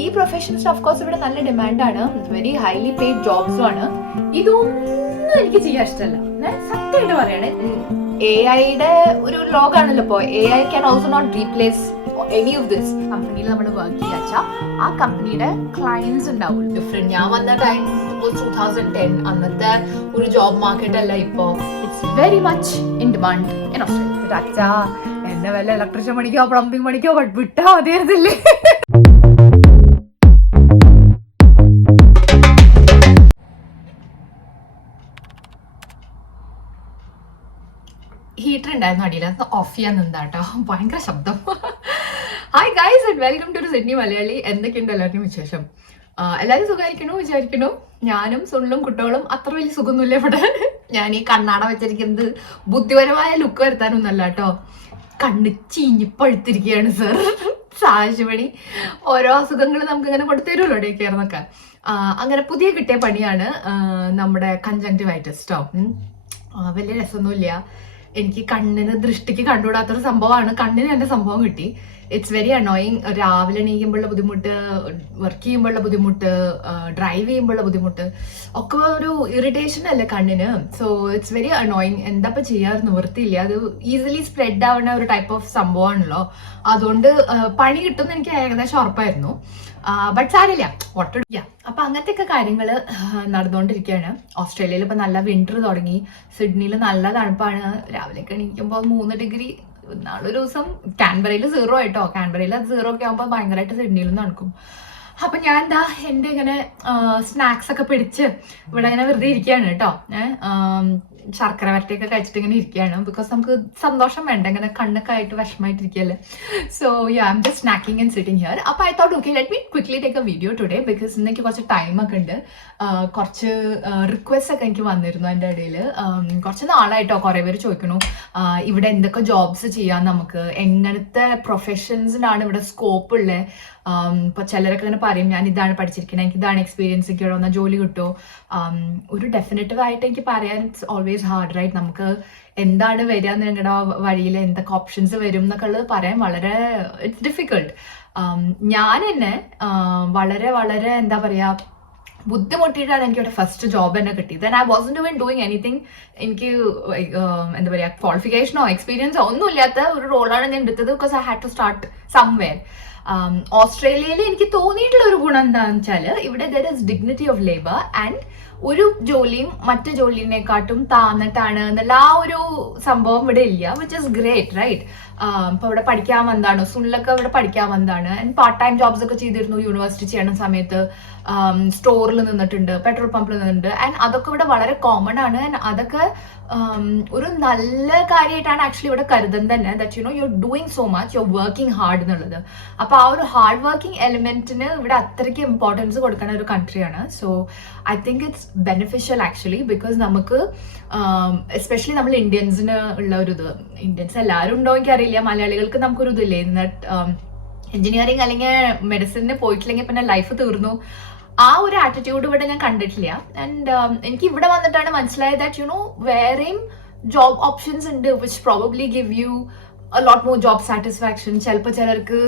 ഈ professions of course ഇവിടെ നല്ല ഡിമാൻഡാണ്, വെരി ഹൈലി പെയ്ഡ് ജോബ്സും ആണ്. ഇതൊന്നും എനിക്ക് ചെയ്യാൻ ഇഷ്ടമല്ല, സത്യമായിട്ട് പറയണേ. AI-യുടെ ഒരു ലോകാണല്ലോ ഇപ്പോൾ. AI can also not replace any of this. കമ്പനിയിൽ നമ്മൾ വർക്ക് ചെയ്യാച്ചാൽ ആ കമ്പനിയുടെ ക്ലയൻസ് ഉണ്ടാവും ഡിഫറെന്റ്. ഞാൻ വന്ന ടൈം 2010, അന്നത്തെ ഒരു ജോബ് മാർക്കറ്റ് അല്ല ഇപ്പോ. It's very much in demand in Australia. അച്ഛാ എന്നെ വല്ല ഇലക്ട്രീഷ്യൻ പണിക്കോ പ്ലംബിംഗ് പണിക്കോ വിട്ടാ മതിയായിരുന്നില്ലേ. ഹീറ്റർ ഉണ്ടായിരുന്നു അടിയിൽ, അത് ഓഫ് ചെയ്യാൻ നിന്നാട്ടോ, ഭയങ്കര ശബ്ദം. Hi guys and welcome to Sydney Malayali. എന്തൊക്കെയുണ്ട് എല്ലാവരുടെയും വിശേഷം? എല്ലാവരും സുഖമായിരിക്കണോ വിചാരിക്കണോ? ഞാനും സുള്ളും കുട്ടികളും അത്ര വലിയ സുഖമൊന്നുമില്ല ഇവിടെ. ഞാൻ ഈ കണ്ണാട വെച്ചിരിക്കുന്നത് ബുദ്ധിപരമായ ലുക്ക് വരുത്താനൊന്നല്ല കേട്ടോ, കണ്ണ് ചീഞ്ഞിപ്പഴുത്തിരിക്കുകയാണ് സർ. സാശുപണി ഓരോ അസുഖങ്ങൾ നമുക്ക് ഇങ്ങനെ കൊടുത്തരുമല്ലോ ഡേ കെയർന്നൊക്കെ. അങ്ങനെ പുതിയ കിട്ടിയ പണിയാണ് നമ്മുടെ കൺജങ്ക്റ്റിവൈറ്റിസ് ട്ടോ. വലിയ രസമൊന്നുമില്ല. എനിക്ക് കണ്ണിന് ദൃഷ്ടിക്ക് കണ്ടുകൂടാത്തൊരു സംഭവമാണ്. കണ്ണിന് എൻ്റെ സംഭവം കിട്ടി. It's very annoying. രാവിലെ എണീക്കുമ്പോഴുള്ള ബുദ്ധിമുട്ട്, വർക്ക് ചെയ്യുമ്പോഴുള്ള ബുദ്ധിമുട്ട്, ഡ്രൈവ് ചെയ്യുമ്പോഴുള്ള ബുദ്ധിമുട്ട് ഒക്കെ ഒരു ഇറിറ്റേഷൻ അല്ലേ കണ്ണിന്. So it's very annoying. എന്താ ഇപ്പം ചെയ്യാറ്, നിവൃത്തിയില്ല. അത് ഈസിലി സ്പ്രെഡ് ആവുന്ന ഒരു ടൈപ്പ് ഓഫ് സംഭവമാണല്ലോ. അതുകൊണ്ട് പണി കിട്ടുമെന്ന് എനിക്ക് ഏകദേശം ഉറപ്പായിരുന്നു. ബട്ട് സാരില്ല, ഒട്ടടിക്കുക. അപ്പൊ അങ്ങനത്തെ ഒക്കെ കാര്യങ്ങൾ നടന്നുകൊണ്ടിരിക്കുകയാണ്. ഓസ്ട്രേലിയയിൽ ഇപ്പൊ നല്ല വിന്റർ തുടങ്ങി. സിഡ്നിയിൽ നല്ല തണുപ്പാണ്. രാവിലെ ഒക്കെ എണീക്കുമ്പോൾ 3 ഡിഗ്രി. നാളൊരു ദിവസം കാൻബറയിൽ 0 ആയിട്ടോ. കാൻബറയിൽ അത് 0 ഒക്കെ ആകുമ്പോൾ ഭയങ്കരമായിട്ട് സിഡ്നിയിലും നടക്കും. അപ്പൊ ഞാൻ എന്താ എൻ്റെ ഇങ്ങനെ സ്നാക്സ് ഒക്കെ പിടിച്ച് ഇവിടെ ഇങ്ങനെ വെറുതെ ഇരിക്കുകയാണ് കേട്ടോ. ശർക്കര വരട്ടിയൊക്കെ കഴിച്ചിട്ട് ഇങ്ങനെ ഇരിക്കുകയാണ്. ബിക്കോസ് നമുക്ക് സന്തോഷം വേണ്ട, ഇങ്ങനെ കണ്ണൊക്കെ ആയിട്ട് വിഷമമായിട്ടിരിക്കുകയല്ലേ. So I'm just snacking and sitting here. അപ്പോൾ I thought okay let me quickly take a video today. Because ഇന്നെനിക്ക് കുറച്ച് ടൈമൊക്കെ ഉണ്ട്. കുറച്ച് റിക്വസ്റ്റ് ഒക്കെ എനിക്ക് വന്നിരുന്നു എൻ്റെ ഇടയിൽ. കുറച്ച് നാളായിട്ടോ കുറേ പേര് ചോദിക്കണു ഇവിടെ എന്തൊക്കെ ജോബ്സ് ചെയ്യാം, നമുക്ക് എങ്ങനത്തെ പ്രൊഫഷൻസിനാണ് ഇവിടെ സ്കോപ്പ് ഉള്ളത്. ഇപ്പൊ ചിലരൊക്കെ ഇങ്ങനെ പറയും ഞാൻ ഇതാണ് പഠിച്ചിരിക്കുന്നത്, എനിക്ക് ഇതാണ് എക്സ്പീരിയൻസ്, എനിക്ക് ഇവിടെ ജോലി കിട്ടുമോ. ഒരു ഡെഫിനറ്റീവ് ആയിട്ട് എനിക്ക് പറയാൻ ഇറ്റ്സ് ഓൾവേസ് ഹാർഡ് റൈറ്റ്. നമുക്ക് എന്താണ് വരിക, നിങ്ങളുടെ വഴിയിൽ എന്തൊക്കെ ഓപ്ഷൻസ് വരും എന്നൊക്കെ ഉള്ളത് പറയാൻ വളരെ ഇറ്റ്സ് ഡിഫിക്കൾട്ട്. ഞാൻ തന്നെ വളരെ വളരെ എന്താ പറയാ ബുദ്ധിമുട്ടിയിട്ടാണ് എനിക്കിവിടെ ഫസ്റ്റ് ജോബ് തന്നെ കിട്ടിയത്. ഐ വാസന്റ് ഇവൻ ഡൂയിങ് എനിത്തിങ്. എനിക്ക് എന്താ പറയുക ക്വാളിഫിക്കേഷനോ എക്സ്പീരിയൻസോ ഒന്നും ഇല്ലാത്ത ഒരു റോളാണ് ഞാൻ എടുത്തത്. Because I had to start somewhere. ഓസ്ട്രേലിയയിൽ എനിക്ക് തോന്നിയിട്ടുള്ള ഒരു ഗുണം എന്താണെന്ന് വെച്ചാൽ ഇവിടെ there is dignity of labour and ഒരു ജോലിയും മറ്റു ജോലിനെക്കാട്ടും താന്നിട്ടാണ് എന്നുള്ള ആ ഒരു സംഭവം ഇവിടെ ഇല്ല, വിച്ച് ഇസ് ഗ്രേറ്റ് റൈറ്റ്. ഇപ്പൊ ഇവിടെ പഠിക്കാൻ വന്നതാണ്, സുനിലൊക്കെ ഇവിടെ പഠിക്കാൻ വന്നതാണ്. ആൻഡ് പാർട്ട് ടൈം ജോബ്സ് ഒക്കെ ചെയ്തിരുന്നു യൂണിവേഴ്സിറ്റി ചെയ്യണ സമയത്ത്. സ്റ്റോറിൽ നിന്നിട്ടുണ്ട്, പെട്രോൾ പമ്പിൽ നിന്നിട്ടുണ്ട്. ആൻഡ് അതൊക്കെ ഇവിടെ വളരെ കോമൺ ആണ്. ആൻഡ് അതൊക്കെ ഒരു നല്ല കാര്യമായിട്ടാണ് ആക്ച്വലി ഇവിടെ കരുതുന്നത് തന്നെ. That you no you are doing so much, you are working hard എന്നുള്ളത്. അപ്പൊ ആ ഒരു ഹാർഡ് വർക്കിംഗ് എലിമെന്റിന് ഇവിടെ അത്രയ്ക്ക് ഇമ്പോർട്ടൻസ് കൊടുക്കുന്ന ഒരു കൺട്രിയാണ്. So I think it's beneficial actually. Because നമുക്ക് എസ്പെഷ്യലി നമ്മൾ ഇന്ത്യൻസിന് ഉള്ള ഒരു ഇത്, ഇന്ത്യൻസ് എല്ലാവരും ഉണ്ടോ എനിക്കറിയില്ല, മലയാളികൾക്ക് നമുക്കൊരു ഇതില്ലേ, എഞ്ചിനീയറിംഗ് അല്ലെങ്കിൽ മെഡിസിന് പോയിട്ടില്ലെങ്കിൽ പിന്നെ ലൈഫ് തീർന്നു. ആ ഒരു ആറ്റിറ്റ്യൂഡ് ഇവിടെ ഞാൻ കണ്ടിട്ടില്ല. ആൻഡ് എനിക്ക് ഇവിടെ വന്നിട്ടാണ് മനസ്സിലായത് ദാറ്റ് യു നോ വേറെയും ജോബ് ഓപ്ഷൻസ് ഉണ്ട് which probably give you a lot more job satisfaction. ചിലപ്പോൾ ചിലർക്ക്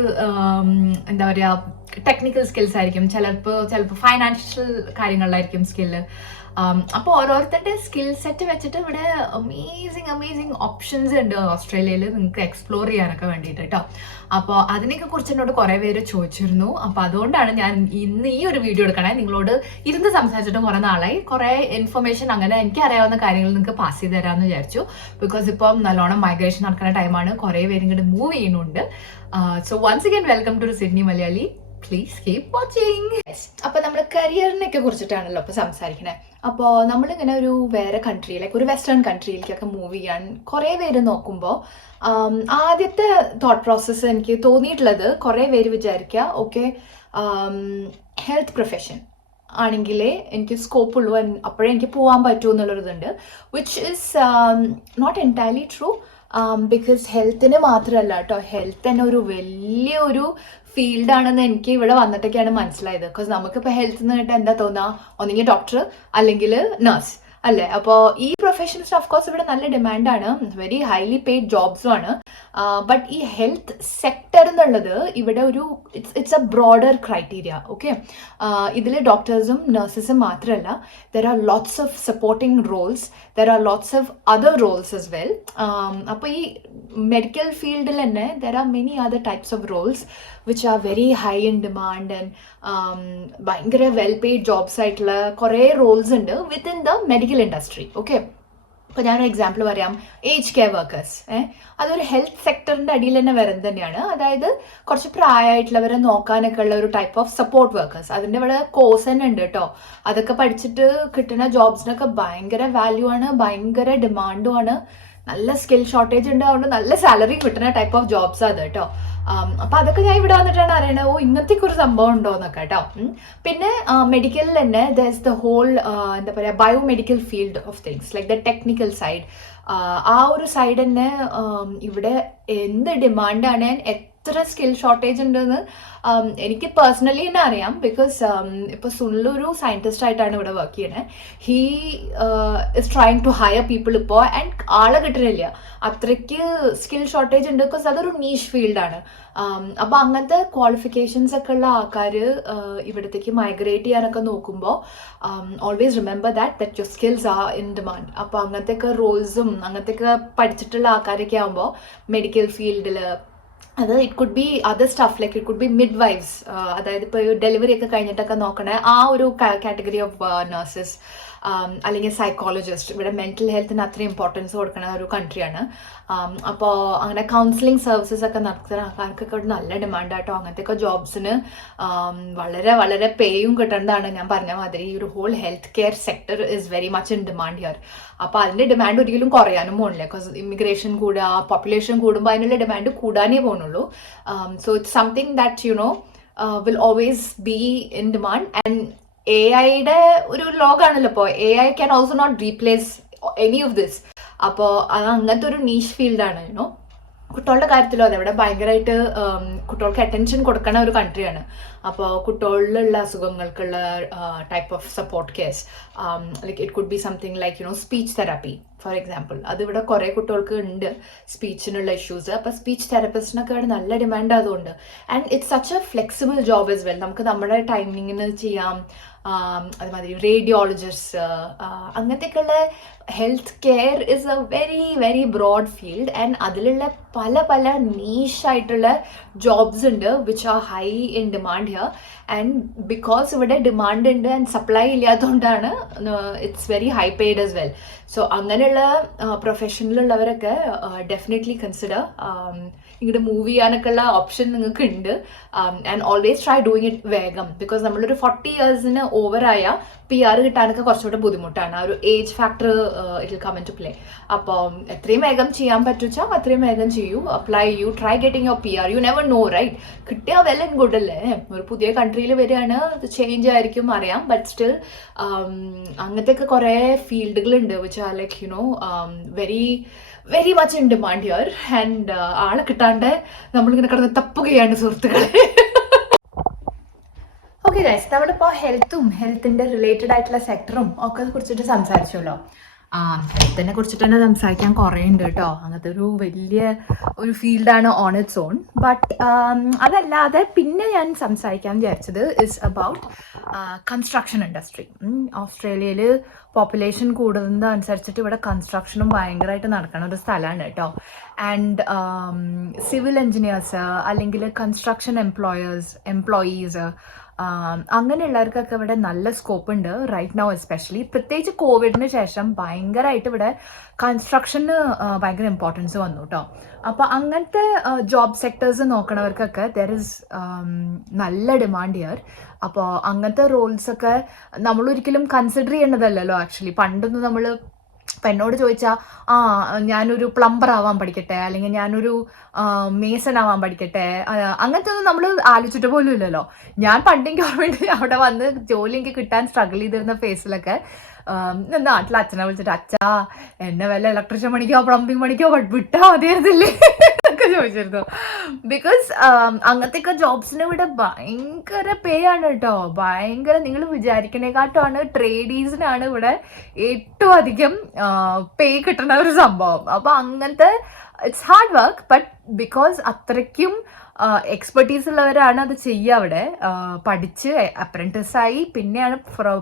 എന്താ പറയുക ടെക്നിക്കൽ സ്കിൽസ് ആയിരിക്കും, ചിലപ്പോൾ ഫൈനാൻഷ്യൽ കാര്യങ്ങളിലായിരിക്കും സ്കില്ല്. അപ്പോൾ ഓരോരുത്തരുടെ സ്കിൽ സെറ്റ് വെച്ചിട്ട് ഇവിടെ അമേസിങ് ഓപ്ഷൻസ് ഉണ്ട് ഓസ്ട്രേലിയയിൽ നിങ്ങൾക്ക് എക്സ്പ്ലോർ ചെയ്യാനൊക്കെ വേണ്ടിയിട്ട് കേട്ടോ. അപ്പോൾ അതിനെയൊക്കെ കുറിച്ച് എന്നോട് കുറേ പേര് ചോദിച്ചിരുന്നു. അപ്പോൾ അതുകൊണ്ടാണ് ഞാൻ ഇന്ന് ഈ ഒരു വീഡിയോ എടുക്കണേ. നിങ്ങളോട് ഇരുന്ന് സംസാരിച്ചിട്ടും കുറേ നാളായി, കുറേ ഇൻഫർമേഷൻ അങ്ങനെ എനിക്ക് അറിയാവുന്ന കാര്യങ്ങൾ നിങ്ങൾക്ക് പാസ് ചെയ്ത് തരാമെന്ന് വിചാരിച്ചു. ബിക്കോസ് ഇപ്പം നല്ലോണം മൈഗ്രേഷൻ നടക്കുന്ന ടൈമാണ്, കുറേ പേര് ഇങ്ങോട്ട് മൂവ് ചെയ്യുന്നുണ്ട്. So once again welcome to Sydney Malayali. Please keep watching. അപ്പൊ നമ്മുടെ കരിയറിനെയൊക്കെ കുറിച്ചിട്ടാണല്ലോ ഇപ്പൊ സംസാരിക്കണേ. അപ്പോൾ നമ്മളിങ്ങനെ ഒരു വേറെ കൺട്രിയിലേക്ക്, ഒരു വെസ്റ്റേൺ കൺട്രിയിലേക്കൊക്കെ മൂവ് ചെയ്യാൻ കുറേ പേര് നോക്കുമ്പോൾ ആദ്യത്തെ തോട്ട് പ്രോസസ്സ് എനിക്ക് തോന്നിയിട്ടുള്ളത്, കുറേ പേര് വിചാരിക്കുക ഓക്കെ ഹെൽത്ത് പ്രൊഫഷൻ ആണെങ്കിലേ എനിക്ക് സ്കോപ്പ് ഉള്ളൂ, അപ്പോഴേ എനിക്ക് പോകാൻ പറ്റൂ എന്നുള്ളൊരിതുണ്ട്. Which is not entirely true. Because ഹെൽത്തിന് മാത്രമല്ല കേട്ടോ, ഹെൽത്ത് തന്നെ ഒരു വലിയൊരു ഫീൽഡാണെന്ന് എനിക്ക് ഇവിടെ വന്നിട്ടൊക്കെയാണ് മനസ്സിലായത്. ബിക്കോസ് നമുക്കിപ്പോൾ ഹെൽത്ത് എന്ന് കേട്ടാൽ എന്താ തോന്നുക, ഒന്നെങ്കിൽ ഡോക്ടർ അല്ലെങ്കിൽ നഴ്സ്. അല്ലേ? അപ്പോൾ ഈ പ്രൊഫഷൻസ് ഓഫ് കോഴ്സ് ഇവിടെ നല്ല ഡിമാൻഡാണ്, വെരി ഹൈലി പെയ്ഡ് ജോബ്സും ആണ്. ബട്ട് ഈ ഹെൽത്ത് സെക്ടർ എന്നുള്ളത് ഇവിടെ ഒരു it's a broader criteria. Okay, ഇതിൽ ഡോക്ടേഴ്സും നഴ്സസും മാത്രമല്ല, there are lots of supporting roles, there are lots of other roles as well. അപ്പോൾ ഈ മെഡിക്കൽ ഫീൽഡിൽ തന്നെ there are many other types of roles which are very high in demand and ഭയങ്കര well paid jobs ആയിട്ടുള്ള കുറേ roles ഉണ്ട് within the medical industry. Okay, ഇപ്പോൾ ഞാനൊരു എക്സാമ്പിൾ പറയാം, ഏജ് കെയർ വർക്കേഴ്സ്. അതൊരു ഹെൽത്ത് സെക്ടറിൻ്റെ അടിയിൽ തന്നെ വരുന്നത് തന്നെയാണ്. അതായത് കുറച്ച് പ്രായമായിട്ടുള്ളവരെ നോക്കാനൊക്കെ ഉള്ള ഒരു ടൈപ്പ് ഓഫ് സപ്പോർട്ട് വർക്കേഴ്സ്. അതിൻ്റെ ഇവിടെ കോഴ്സ് തന്നെ ഉണ്ട് കേട്ടോ. അതൊക്കെ പഠിച്ചിട്ട് കിട്ടുന്ന ജോബ്സിനൊക്കെ ഭയങ്കര വാല്യൂ ആണ്, ഭയങ്കര ഡിമാൻഡും ആണ്, നല്ല സ്കിൽ ഷോർട്ടേജ് ഉണ്ട്, അതുകൊണ്ട് നല്ല സാലറി കിട്ടുന്ന ടൈപ്പ് ഓഫ് ജോബ്സ് അത് കേട്ടോ. അപ്പം അതൊക്കെ ഞാൻ ഇവിടെ വന്നിട്ടാണ് അറിയണത്, ഓ ഇങ്ങനത്തേക്ക് ഒരു സംഭവം ഉണ്ടോ എന്നൊക്കെ കേട്ടോ. പിന്നെ മെഡിക്കലിൽ തന്നെ ദർസ് ദ ഹോൾ എന്താ പറയുക biomedical field of things like the technical side. ആ ഒരു സൈഡ് തന്നെ ഇവിടെ എന്ത് ഡിമാൻഡാണ്, എത്ര സ്കിൽ ഷോർട്ടേജ് ഉണ്ടെന്ന് എനിക്ക് പേഴ്സണലി തന്നെ അറിയാം. ബിക്കോസ് ഇപ്പോൾ സുനിലൊരു സയൻറ്റിസ്റ്റ് ആയിട്ടാണ് ഇവിടെ വർക്ക് ചെയ്യണേ. He is trying to hire people ഇപ്പോൾ, ആൻഡ് ആളെ കിട്ടുന്നില്ല, അത്രയ്ക്ക് സ്കിൽ ഷോർട്ടേജ് ഉണ്ട്. ബിക്കോസ് അതൊരു നീഷ് ഫീൽഡാണ്. അപ്പോൾ അങ്ങനത്തെ ക്വാളിഫിക്കേഷൻസ് ഒക്കെ ഉള്ള ആൾക്കാർ ഇവിടത്തേക്ക് മൈഗ്രേറ്റ് ചെയ്യാനൊക്കെ നോക്കുമ്പോൾ always remember that your skills are in demand. അപ്പോൾ അങ്ങനത്തെയൊക്കെ റോൾസും അങ്ങനത്തെയൊക്കെ പഠിച്ചിട്ടുള്ള ആൾക്കാരൊക്കെ ആകുമ്പോൾ മെഡിക്കൽ ഫീൽഡിൽ അത് it could be other stuff like it could be midwives, അതായത് ഇപ്പോൾ ഡെലിവറി ഒക്കെ കഴിഞ്ഞിട്ടൊക്കെ നോക്കണേ ആ ഒരു കാറ്റഗറി ഓഫ് നഴ്സസ്, അല്ലെങ്കിൽ സൈക്കോളജിസ്റ്റ്. ഇവിടെ മെൻ്റൽ ഹെൽത്തിന് അത്ര ഇമ്പോർട്ടൻസ് കൊടുക്കുന്ന ഒരു കൺട്രിയാണ്. അപ്പോൾ അങ്ങനെ കൗൺസിലിംഗ് സർവീസസ് ഒക്കെ നടത്തുന്ന ആൾക്കാർക്കൊക്കെ ഇവിടെ നല്ല ഡിമാൻഡായിട്ടോ. അങ്ങനത്തെയൊക്കെ ജോബ്സിന് വളരെ വളരെ പേയും കിട്ടേണ്ടതാണ്. ഞാൻ പറഞ്ഞ മാതിരി ഈ ഒരു whole health care sector is very much in demand here. അപ്പോൾ അതിൻ്റെ ഡിമാൻഡ് ഒരിക്കലും കുറയാനും പോകുന്നില്ല. ബിക്കോസ് ഇമിഗ്രേഷൻ കൂടുക, പോപ്പുലേഷൻ കൂടുമ്പോൾ അതിനുള്ള ഡിമാൻഡ് കൂടാനേ പോകുന്നുള്ളൂ. So it's something that you know will always be in demand. And A ഐയുടെ ഒരു ലോകമാണല്ലോ ഇപ്പോൾ. A I can also not replace any of this. അപ്പോൾ അത് അങ്ങനത്തെ ഒരു നീഷ് ഫീൽഡാണ് യുനോ. കുട്ടികളുടെ കാര്യത്തിലും അതെ, ഇവിടെ ഭയങ്കരമായിട്ട് കുട്ടികൾക്ക് അറ്റൻഷൻ കൊടുക്കണ ഒരു കൺട്രിയാണ്. അപ്പോൾ കുട്ടികളിലുള്ള അസുഖങ്ങൾക്കുള്ള type of support cares like it could be something like you know speech therapy for example. അതിവിടെ കുറേ കുട്ടികൾക്ക് ഉണ്ട് സ്പീച്ചിനുള്ള ഇഷ്യൂസ്. അപ്പോൾ സ്പീച്ച് തെറാപ്പിസ്റ്റിനൊക്കെ ഇവിടെ നല്ല ഡിമാൻഡ് അതുകൊണ്ട്. And it's such a flexible job as well. നമുക്ക് നമ്മുടെ ടൈമിങ്ങിന് ചെയ്യാം. അതുമാതിരി റേഡിയോളജിസ്റ്റ്, അങ്ങനത്തെയൊക്കെയുള്ള health care is a very very broad field. And അതിലുള്ള പല പല നീഷായിട്ടുള്ള ജോബ്സ് ഉണ്ട് which are high in demand here. And because ഇവിടെ ഡിമാൻഡ് ഉണ്ട് ആൻഡ് സപ്ലൈ ഇല്ലാത്തതുകൊണ്ടാണ് it's very high paid as well. So അങ്ങനെയുള്ള പ്രൊഫഷനിലുള്ളവരൊക്കെ ഡെഫിനറ്റ്ലി കൺസിഡർ ഇങ്ങോട്ട് മൂവ് ചെയ്യാനൊക്കെ ഉള്ള ഓപ്ഷൻ നിങ്ങൾക്ക് ഉണ്ട്. And always try doing it വേഗം. ബിക്കോസ് നമ്മളൊരു 40 ഇയേഴ്സിന് ഓവറായ PR കിട്ടാനൊക്കെ കുറച്ചുകൂടെ ബുദ്ധിമുട്ടാണ്. ആ ഒരു age factor it will come in to play. അപ്പോൾ എത്രയും വേഗം ചെയ്യാൻ പറ്റുവെച്ചാൽ അത്രയും വേഗം ചെയ്യൂ, അപ്ലൈ ചെയ്യൂ, try getting your PR. You never know right. കിട്ടിയാൽ വെൽ ആൻഡ് ഗുഡ് അല്ലേ. ഒരു പുതിയ കൺട്രിയിൽ വരികയാണ്, ചേഞ്ച് ആയിരിക്കും അറിയാം. ബട്ട് സ്റ്റിൽ അങ്ങനത്തെയൊക്കെ കുറേ ഫീൽഡുകളുണ്ട് which are like you know very very much in demand here. And ആളെ കിട്ടാണ്ട് നമ്മളിങ്ങനെ കിടന്ന് തപ്പുകയാണ് സുഹൃത്തുക്കളെ. ഓക്കെ ഗൈസ്, നമ്മളിപ്പോൾ ഹെൽത്തിൻ്റെ റിലേറ്റഡ് ആയിട്ടുള്ള സെക്ടറും ഒക്കെ കുറിച്ചിട്ട് സംസാരിച്ചല്ലോ. ഹെൽത്തിനെ കുറിച്ചിട്ട് തന്നെ സംസാരിക്കാൻ കുറേ ഉണ്ട് കേട്ടോ. അങ്ങനത്തെ ഒരു വലിയ ഒരു ഫീൽഡാണ് ഓൺ ഇറ്റ്സ് ഓൺ. ബട്ട് അതല്ലാതെ പിന്നെ ഞാൻ സംസാരിക്കാൻ വിചാരിച്ചത് ഇസ് അബൌട്ട് കൺസ്ട്രക്ഷൻ ഇൻഡസ്ട്രി. ഓസ്ട്രേലിയയിൽ പോപ്പുലേഷൻ കൂടുന്നതനുസരിച്ചിട്ട് ഇവിടെ കൺസ്ട്രക്ഷനും ഭയങ്കരമായിട്ട് നടക്കുന്ന ഒരു സ്ഥലമാണ് കേട്ടോ. ആൻഡ് സിവിൽ എൻജിനീയേഴ്സ് അല്ലെങ്കിൽ കൺസ്ട്രക്ഷൻ എംപ്ലോയീസ് അങ്ങനെയുള്ളവർക്കൊക്കെ ഇവിടെ നല്ല സ്കോപ്പ് ഉണ്ട് റൈറ്റ് നൗ എസ്പെഷ്യലി. പ്രത്യേകിച്ച് കോവിഡിന് ശേഷം ഭയങ്കരമായിട്ട് ഇവിടെ കൺസ്ട്രക്ഷന് ഭയങ്കര ഇമ്പോർട്ടൻസ് വന്നു കേട്ടോ. അപ്പോൾ അങ്ങനത്തെ ജോബ് സെക്ടേഴ്സ് നോക്കണവർക്കൊക്കെ ദർ ഇസ് നല്ല ഡിമാൻഡ് ഹിയർ. അപ്പോൾ അങ്ങനത്തെ റോൾസൊക്കെ നമ്മളൊരിക്കലും കൺസിഡർ ചെയ്യേണ്ടതല്ലല്ലോ ആക്ച്വലി. പണ്ടൊന്നും നമ്മൾ അപ്പം എന്നോട് ചോദിച്ചാൽ ഞാനൊരു പ്ലംബർ ആവാൻ പഠിക്കട്ടെ, അല്ലെങ്കിൽ ഞാനൊരു മേസൺ ആവാൻ പഠിക്കട്ടെ, അങ്ങനത്തെ ഒന്നും നമ്മൾ ആലോചിച്ചിട്ട് പോലും ഇല്ലല്ലോ. ഞാൻ പണ്ടെങ്കിൽ ഓർമ്മയുണ്ട് അവിടെ വന്ന് ജോലി എനിക്ക് കിട്ടാൻ സ്ട്രഗിൾ ചെയ്തിരുന്ന ഫേസിലൊക്കെ നാട്ടിൽ അച്ഛനെ വിളിച്ചിട്ട് അച്ഛാ എന്നെ വല്ല ഇലക്ട്രീഷ്യൻ പണിക്കോ പ്ലംബിങ് പണിക്കോ വിട്ടാൽ മതിയായിരുന്നില്ലേ എന്നൊക്കെ ചോദിച്ചിരുന്നു. ബിക്കോസ് അങ്ങനത്തെയൊക്കെ ജോബ്സിന് ഇവിടെ ഭയങ്കര പേ ആണ് കേട്ടോ, ഭയങ്കര. നിങ്ങൾ വിചാരിക്കണേക്കാട്ടുമാണ് ട്രേഡീസിനാണ് ഇവിടെ ഏറ്റവും അധികം പേ കിട്ടുന്ന ഒരു സംഭവം. അപ്പൊ അങ്ങനത്തെ it's hard work, but because അത്രയ്ക്കും എക്സ്പെർട്ടീസ് ഉള്ളവരാണ് അത് ചെയ്യുക അവിടെ. പഠിച്ച് അപ്രന്റീസായി പിന്നെയാണ്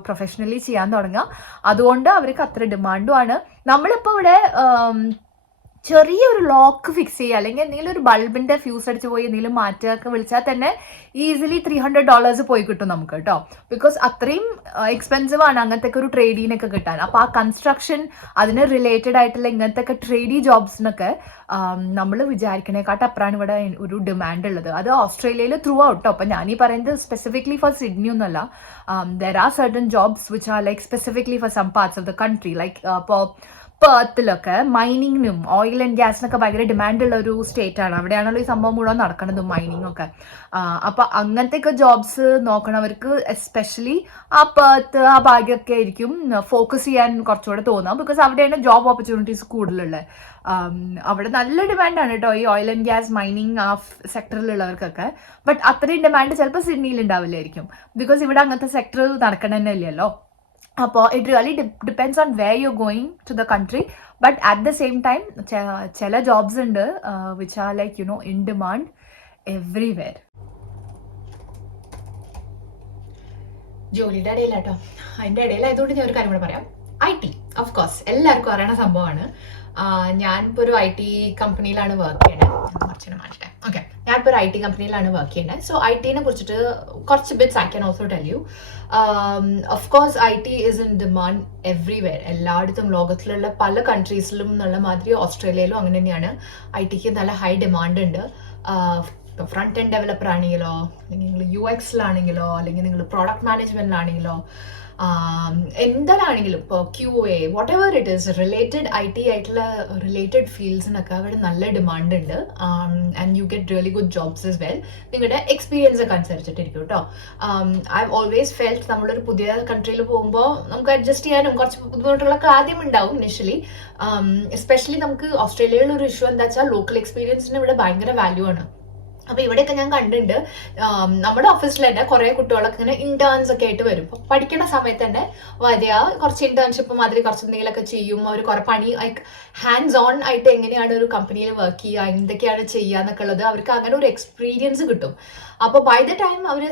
പ്രൊഫഷണലി ചെയ്യാൻ തുടങ്ങുക. അതുകൊണ്ട് അവർക്ക് അത്ര ഡിമാൻഡുമാണ്. നമ്മളിപ്പോൾ ഇവിടെ ചെറിയൊരു ലോക്ക് ഫിക്സ് ചെയ്യുക, അല്ലെങ്കിൽ എന്തെങ്കിലും ഒരു ബൾബിന്റെ ഫ്യൂസ് അടിച്ച് പോയി എന്തെങ്കിലും മാറ്റുകയൊക്കെ വിളിച്ചാൽ തന്നെ ഈസിലി $300 പോയി കിട്ടും നമുക്ക് കേട്ടോ. ബിക്കോസ് അത്രയും എക്സ്പെൻസീവ് ആണ് അങ്ങനത്തെ ഒരു ട്രേഡിനൊക്കെ കിട്ടാൻ. അപ്പോൾ ആ കൺസ്ട്രക്ഷൻ, അതിന് റിലേറ്റഡ് ആയിട്ടുള്ള ഇങ്ങനത്തെ ഒക്കെ ട്രേഡി ജോബ്സിനൊക്കെ നമ്മൾ വിചാരിക്കണേക്കാട്ട് അപ്പുറമാണ് ഇവിടെ ഒരു ഡിമാൻഡ് ഉള്ളത്. അത് ഓസ്ട്രേലിയയിൽ ത്രൂ ഔട്ട്. അപ്പം ഞാനീ പറയുന്നത് സ്പെസിഫിക്കലി ഫോർ സിഡ്നി ഒന്നുമല്ല. There are certain jobs which are like specifically for some parts of the country. Like ഇപ്പോൾ പെർത്തിലൊക്കെ മൈനിങ്ങിനും ഓയിൽ ആൻഡ് ഗ്യാസിനൊക്കെ ഭയങ്കര ഡിമാൻഡ് ഉള്ള ഒരു സ്റ്റേറ്റ് ആണ്. അവിടെയാണല്ലോ ഈ സംഭവം മുഴുവൻ നടക്കണതും, മൈനിങ് ഒക്കെ. അപ്പൊ അങ്ങനത്തെയൊക്കെ ജോബ്സ് നോക്കണവർക്ക് എസ്പെഷ്യലി ആ പെർത്ത്, ആ ഭാഗ്യമൊക്കെ ആയിരിക്കും ഫോക്കസ് ചെയ്യാൻ കുറച്ചുകൂടെ തോന്നുക. ബിക്കോസ് അവിടെയാണ് ജോബ് ഓപ്പർച്യൂണിറ്റീസ് കൂടുതലുള്ളത്. അവിടെ നല്ല ഡിമാൻഡാണ് കേട്ടോ ഈ ഓയിൽ ആൻഡ് ഗ്യാസ്, മൈനിങ് ആ സെക്ടറിലുള്ളവർക്കൊക്കെ. ബട്ട് അത്രയും ഡിമാൻഡ് ചിലപ്പോൾ സിഡ്നിയിൽ ഉണ്ടാവില്ലായിരിക്കും. ബിക്കോസ് ഇവിടെ അങ്ങനത്തെ സെക്ടർ നടക്കണ തന്നെ ഇല്ലല്ലോ. അപ്പോൾ it really depends on where you going to the country. But at the same time ചില ജോബ്സ് ഉണ്ട് which are like you know in demand everywhere. ജോലിയുടെ ഇടയിലാട്ടോ, അതിൻ്റെ ഇടയിലായതുകൊണ്ട് ഞാൻ ഒരു കാര്യം കൂടെ പറയാം. IT ഓഫ് കോഴ്സ് എല്ലാവർക്കും അറിയണ സംഭവമാണ്. ഞാനിപ്പോൾ ഒരു IT കമ്പനിയിലാണ് വർക്ക് ചെയ്യണത്. കുറച്ചിനെ മാറ്റട്ടെ. ഓക്കെ, ഞാനിപ്പോൾ ഒരു IT കമ്പനിയിലാണ് വർക്ക് ചെയ്യുന്നത്. സോ ITനെ കുറിച്ചിട്ട് കുറച്ച് bits I can also tell you. Of course IT is in demand everywhere. എല്ലായിടത്തും ലോകത്തിലുള്ള പല കൺട്രീസിലും എന്നുള്ള മാതിരി ഓസ്ട്രേലിയയിലും അങ്ങനെ തന്നെയാണ്. ITക്ക് നല്ല ഹൈ ഡിമാൻഡ് ഉണ്ട്. ഫ്രണ്ട് എൻഡ് ഡെവലപ്പർ ആണെങ്കിലോ, അല്ലെങ്കിൽ നിങ്ങൾ UXലാണെങ്കിലോ, അല്ലെങ്കിൽ നിങ്ങൾ പ്രോഡക്റ്റ് മാനേജ്മെന്റിലാണെങ്കിലോ, എന്താണെങ്കിലും ഇപ്പോൾ QA what ever it is related IT ആയിട്ടുള്ള റിലേറ്റഡ് ഫീൽഡ്സിനൊക്കെ അവിടെ നല്ല ഡിമാൻഡ് ഉണ്ട്. And you get really good jobs is well. നിങ്ങളുടെ എക്സ്പീരിയൻസ് ഒക്കെ അനുസരിച്ചിട്ടിരിക്കും കേട്ടോ. ഐ ഓൾവേസ് ഫെൽറ്റ് നമ്മളൊരു പുതിയ കൺട്രിയിൽ പോകുമ്പോൾ നമുക്ക് അഡ്ജസ്റ്റ് ചെയ്യാനും കുറച്ച് ബുദ്ധിമുട്ടുകളൊക്കെ ആദ്യം ഉണ്ടാവും ഇനിഷ്യലി. എസ്പെഷ്യലി നമുക്ക് ഓസ്ട്രേലിയയിലുള്ള ഒരു ഇഷ്യൂ എന്താ വെച്ചാൽ ലോക്കൽ എക്സ്പീരിയൻസിന് ഇവിടെ ഭയങ്കര വാല്യൂ ആണ്. അപ്പൊ ഇവിടെയൊക്കെ ഞാൻ കണ്ടിട്ടുണ്ട്, നമ്മുടെ ഓഫീസിൽ തന്നെ കുറെ കുട്ടികളൊക്കെ ഇങ്ങനെ ഇന്റേൺസ് ഒക്കെ ആയിട്ട് വരും. അപ്പൊ പഠിക്കുന്ന സമയത്ത് തന്നെ വരിക, കുറച്ച് ഇന്റേൺഷിപ്പ് മാതിരി കുറച്ച് എന്തെങ്കിലുമൊക്കെ ചെയ്യും. അവർ കുറെ പണി ലൈക്ക് ഹാൻഡ്സ് ഓൺ ആയിട്ട് എങ്ങനെയാണ് ഒരു കമ്പനിയിൽ വർക്ക് ചെയ്യുക, എന്തൊക്കെയാണ് ചെയ്യുക എന്നൊക്കെ ഉള്ളത് അവർക്ക് അങ്ങനെ ഒരു എക്സ്പീരിയൻസ് കിട്ടും. അപ്പോൾ ബൈ ദ ടൈം അവർ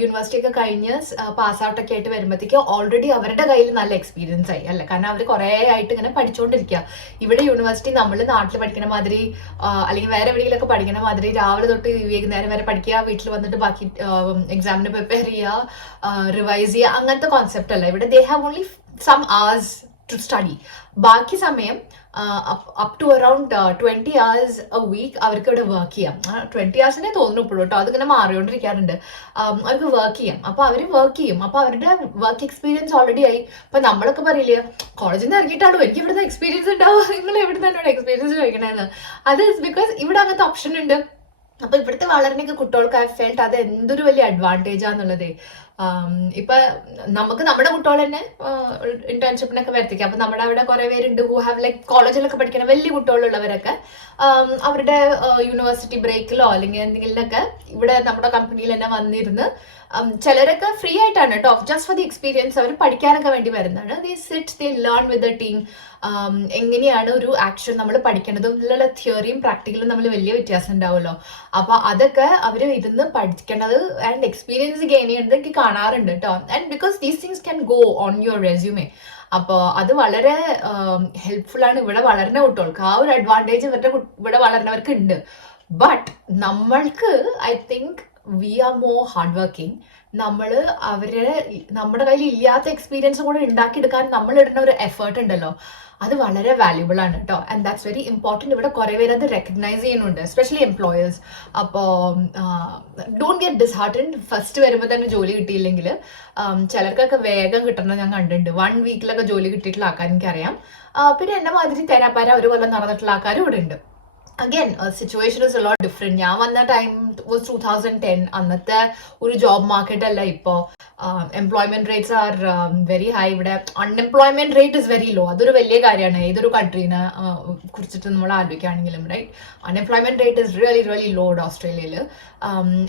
യൂണിവേഴ്സിറ്റി ഒക്കെ കഴിഞ്ഞ് പാസ് ഔട്ട് ഒക്കെ ആയിട്ട് വരുമ്പോഴത്തേക്ക് ഓൾറെഡി അവരുടെ കയ്യിൽ നല്ല എക്സ്പീരിയൻസ് ആയി അല്ലേ. കാരണം അവർ കുറേ ആയിട്ട് ഇങ്ങനെ പഠിച്ചുകൊണ്ടിരിക്കുക. ഇവിടെ യൂണിവേഴ്സിറ്റി നമ്മൾ നാട്ടിൽ പഠിക്കുന്ന മാതിരി അല്ലെങ്കിൽ വേറെ എവിടെയെങ്കിലൊക്കെ പഠിക്കുന്ന മാതിരി രാവിലെ തൊട്ട് വൈകുന്നേരം വരെ പഠിക്കുക, വീട്ടിൽ വന്നിട്ട് ബാക്കി എക്സാമിന് പ്രിപ്പയർ ചെയ്യുക, റിവൈസ് ചെയ്യുക, അങ്ങനത്തെ കോൺസെപ്റ്റ് അല്ല. ഇവിടെ they have only some hours to study. ബാക്കി സമയം up to around 20 hours a week അവർക്ക് ഇവിടെ വർക്ക് ചെയ്യാം. 20 hours തോന്നുന്നു ഇപ്പോഴും കേട്ടോ, അതിങ്ങനെ മാറിക്കൊണ്ടിരിക്കാറുണ്ട്. അവർക്ക് വർക്ക് ചെയ്യാം. അപ്പൊ അവര് വർക്ക് ചെയ്യും. അപ്പൊ അവരുടെ വർക്ക് എക്സ്പീരിയൻസ് ഓൾറെഡി ആയി. ഇപ്പൊ നമ്മളൊക്കെ പറയില്ലേ, കോളേജിൽ നിന്ന് ഇറങ്ങിയിട്ടാണോ എനിക്ക് ഇവിടുന്ന് എക്സ്പീരിയൻസ് ഉണ്ടാവുക, നിങ്ങൾ എവിടെ തന്നെയാണ് എക്സ്പീരിയൻസ് ചോദിക്കണേന്ന്. അത് ബിക്കോസ് ഇവിടെ അങ്ങനത്തെ ഓപ്ഷൻ ഉണ്ട്. അപ്പൊ ഇവിടുത്തെ വളരണൊക്കെ കുട്ടികൾക്ക് ഐ ഫെൽറ്റ് അത് എന്തൊരു വലിയ അഡ്വാൻറ്റേജാന്നുള്ളത്. ഇപ്പൊ നമുക്ക് നമ്മുടെ കുട്ടികൾ തന്നെ ഇന്റേൺഷിപ്പിനൊക്കെ വരുത്തിക്കാം. അപ്പൊ നമ്മുടെ അവിടെ കുറെ പേരുണ്ട് ഹു ഹാവ് ലൈക്ക് കോളേജിലൊക്കെ പഠിക്കുന്ന വലിയ കുട്ടികളുള്ളവരൊക്കെ അവരുടെ യൂണിവേഴ്സിറ്റി ബ്രേക്കിലോ അല്ലെങ്കിൽ എന്തെങ്കിലുമൊക്കെ ഇവിടെ നമ്മുടെ കമ്പനിയിൽ തന്നെ വന്നിരുന്ന് ചിലരൊക്കെ ഫ്രീ ആയിട്ടാണ് കേട്ടോ, ജസ്റ്റ് ഫോർ ദി എക്സ്പീരിയൻസ് അവർ പഠിക്കാനൊക്കെ വേണ്ടി വരുന്നതാണ്. They sit, they learn with the team. എങ്ങനെയാണ് ഒരു ആക്ഷൻ നമ്മൾ പഠിക്കേണ്ടതും ഇതിലുള്ള തിയറിയും പ്രാക്ടിക്കലും തമ്മിൽ വലിയ വ്യത്യാസം ഉണ്ടാവുമല്ലോ. അപ്പൊ അതൊക്കെ അവർ ഇരുന്ന് പഠിക്കേണ്ടത് ആൻഡ് എക്സ്പീരിയൻസ് ഗെയിൻ ചെയ്യുന്നത് എനിക്ക് കാണാറുണ്ട് കേട്ടോ. And because these things can go on your resume. അപ്പോൾ അത് വളരെ ഹെൽപ്ഫുൾ ആണ് ഇവിടെ വളരുന്ന കുട്ടികൾക്ക്. ആ ഒരു അഡ്വാൻറ്റേജ് ഇവിടെ വളരുന്നവർക്ക് ഉണ്ട്. ബട്ട് നമ്മൾക്ക് I think we are more hard working. നമ്മൾ നമ്മുടെ കയ്യിൽ ഇല്ലാത്ത എക്സ്പീരിയൻസ് കൂടെ ഉണ്ടാക്കിയെടുക്കാൻ നമ്മൾ ഇടുന്ന ഒരു എഫേർട്ട് ഉണ്ടല്ലോ, അത് വളരെ വാല്യൂബിൾ ആണ് കേട്ടോ. And that's very important. ഇവിടെ കുറേ പേര് അത് റെക്കഗ്നൈസ് ചെയ്യുന്നുണ്ട്, എസ്പെഷ്യലി എംപ്ലോയേഴ്സ്. അപ്പോൾ ഡോണ്ട് ഗെറ്റ് ഡിസ്ഹാർട്ടൻഡ്. ഫസ്റ്റ് വരുമ്പോൾ തന്നെ ജോലി കിട്ടിയില്ലെങ്കിൽ ചിലർക്കൊക്കെ വേഗം കിട്ടണം ഞാൻ കണ്ടിട്ടുണ്ട്. 1 weekലൊക്കെ ജോലി കിട്ടിയിട്ടുള്ള ആൾക്കാർ എനിക്കറിയാം. പിന്നെ എന്നെ മാതിരി തരാപ്പാര ഒരു കൊല്ലം നടന്നിട്ടുള്ള ആൾക്കാരും ഇവിടെ ഉണ്ട്. Again situation is a lot different. ഞാൻ വന്ന ടൈം വാസ് 2010. അന്നത്തെ ഒരു ജോബ് മാർക്കറ്റ് അല്ല ഇപ്പോൾ. Employment rates are very high. ഇവിടെ unemployment rate is very low. അതൊരു വലിയ കാര്യമാണ് ഏതൊരു കൺട്രീനെ കുറിച്ചിട്ട് നമ്മൾ ആലോചിക്കുകയാണെങ്കിലും, right? Unemployment rate is really really low ഓസ്ട്രേലിയയിൽ.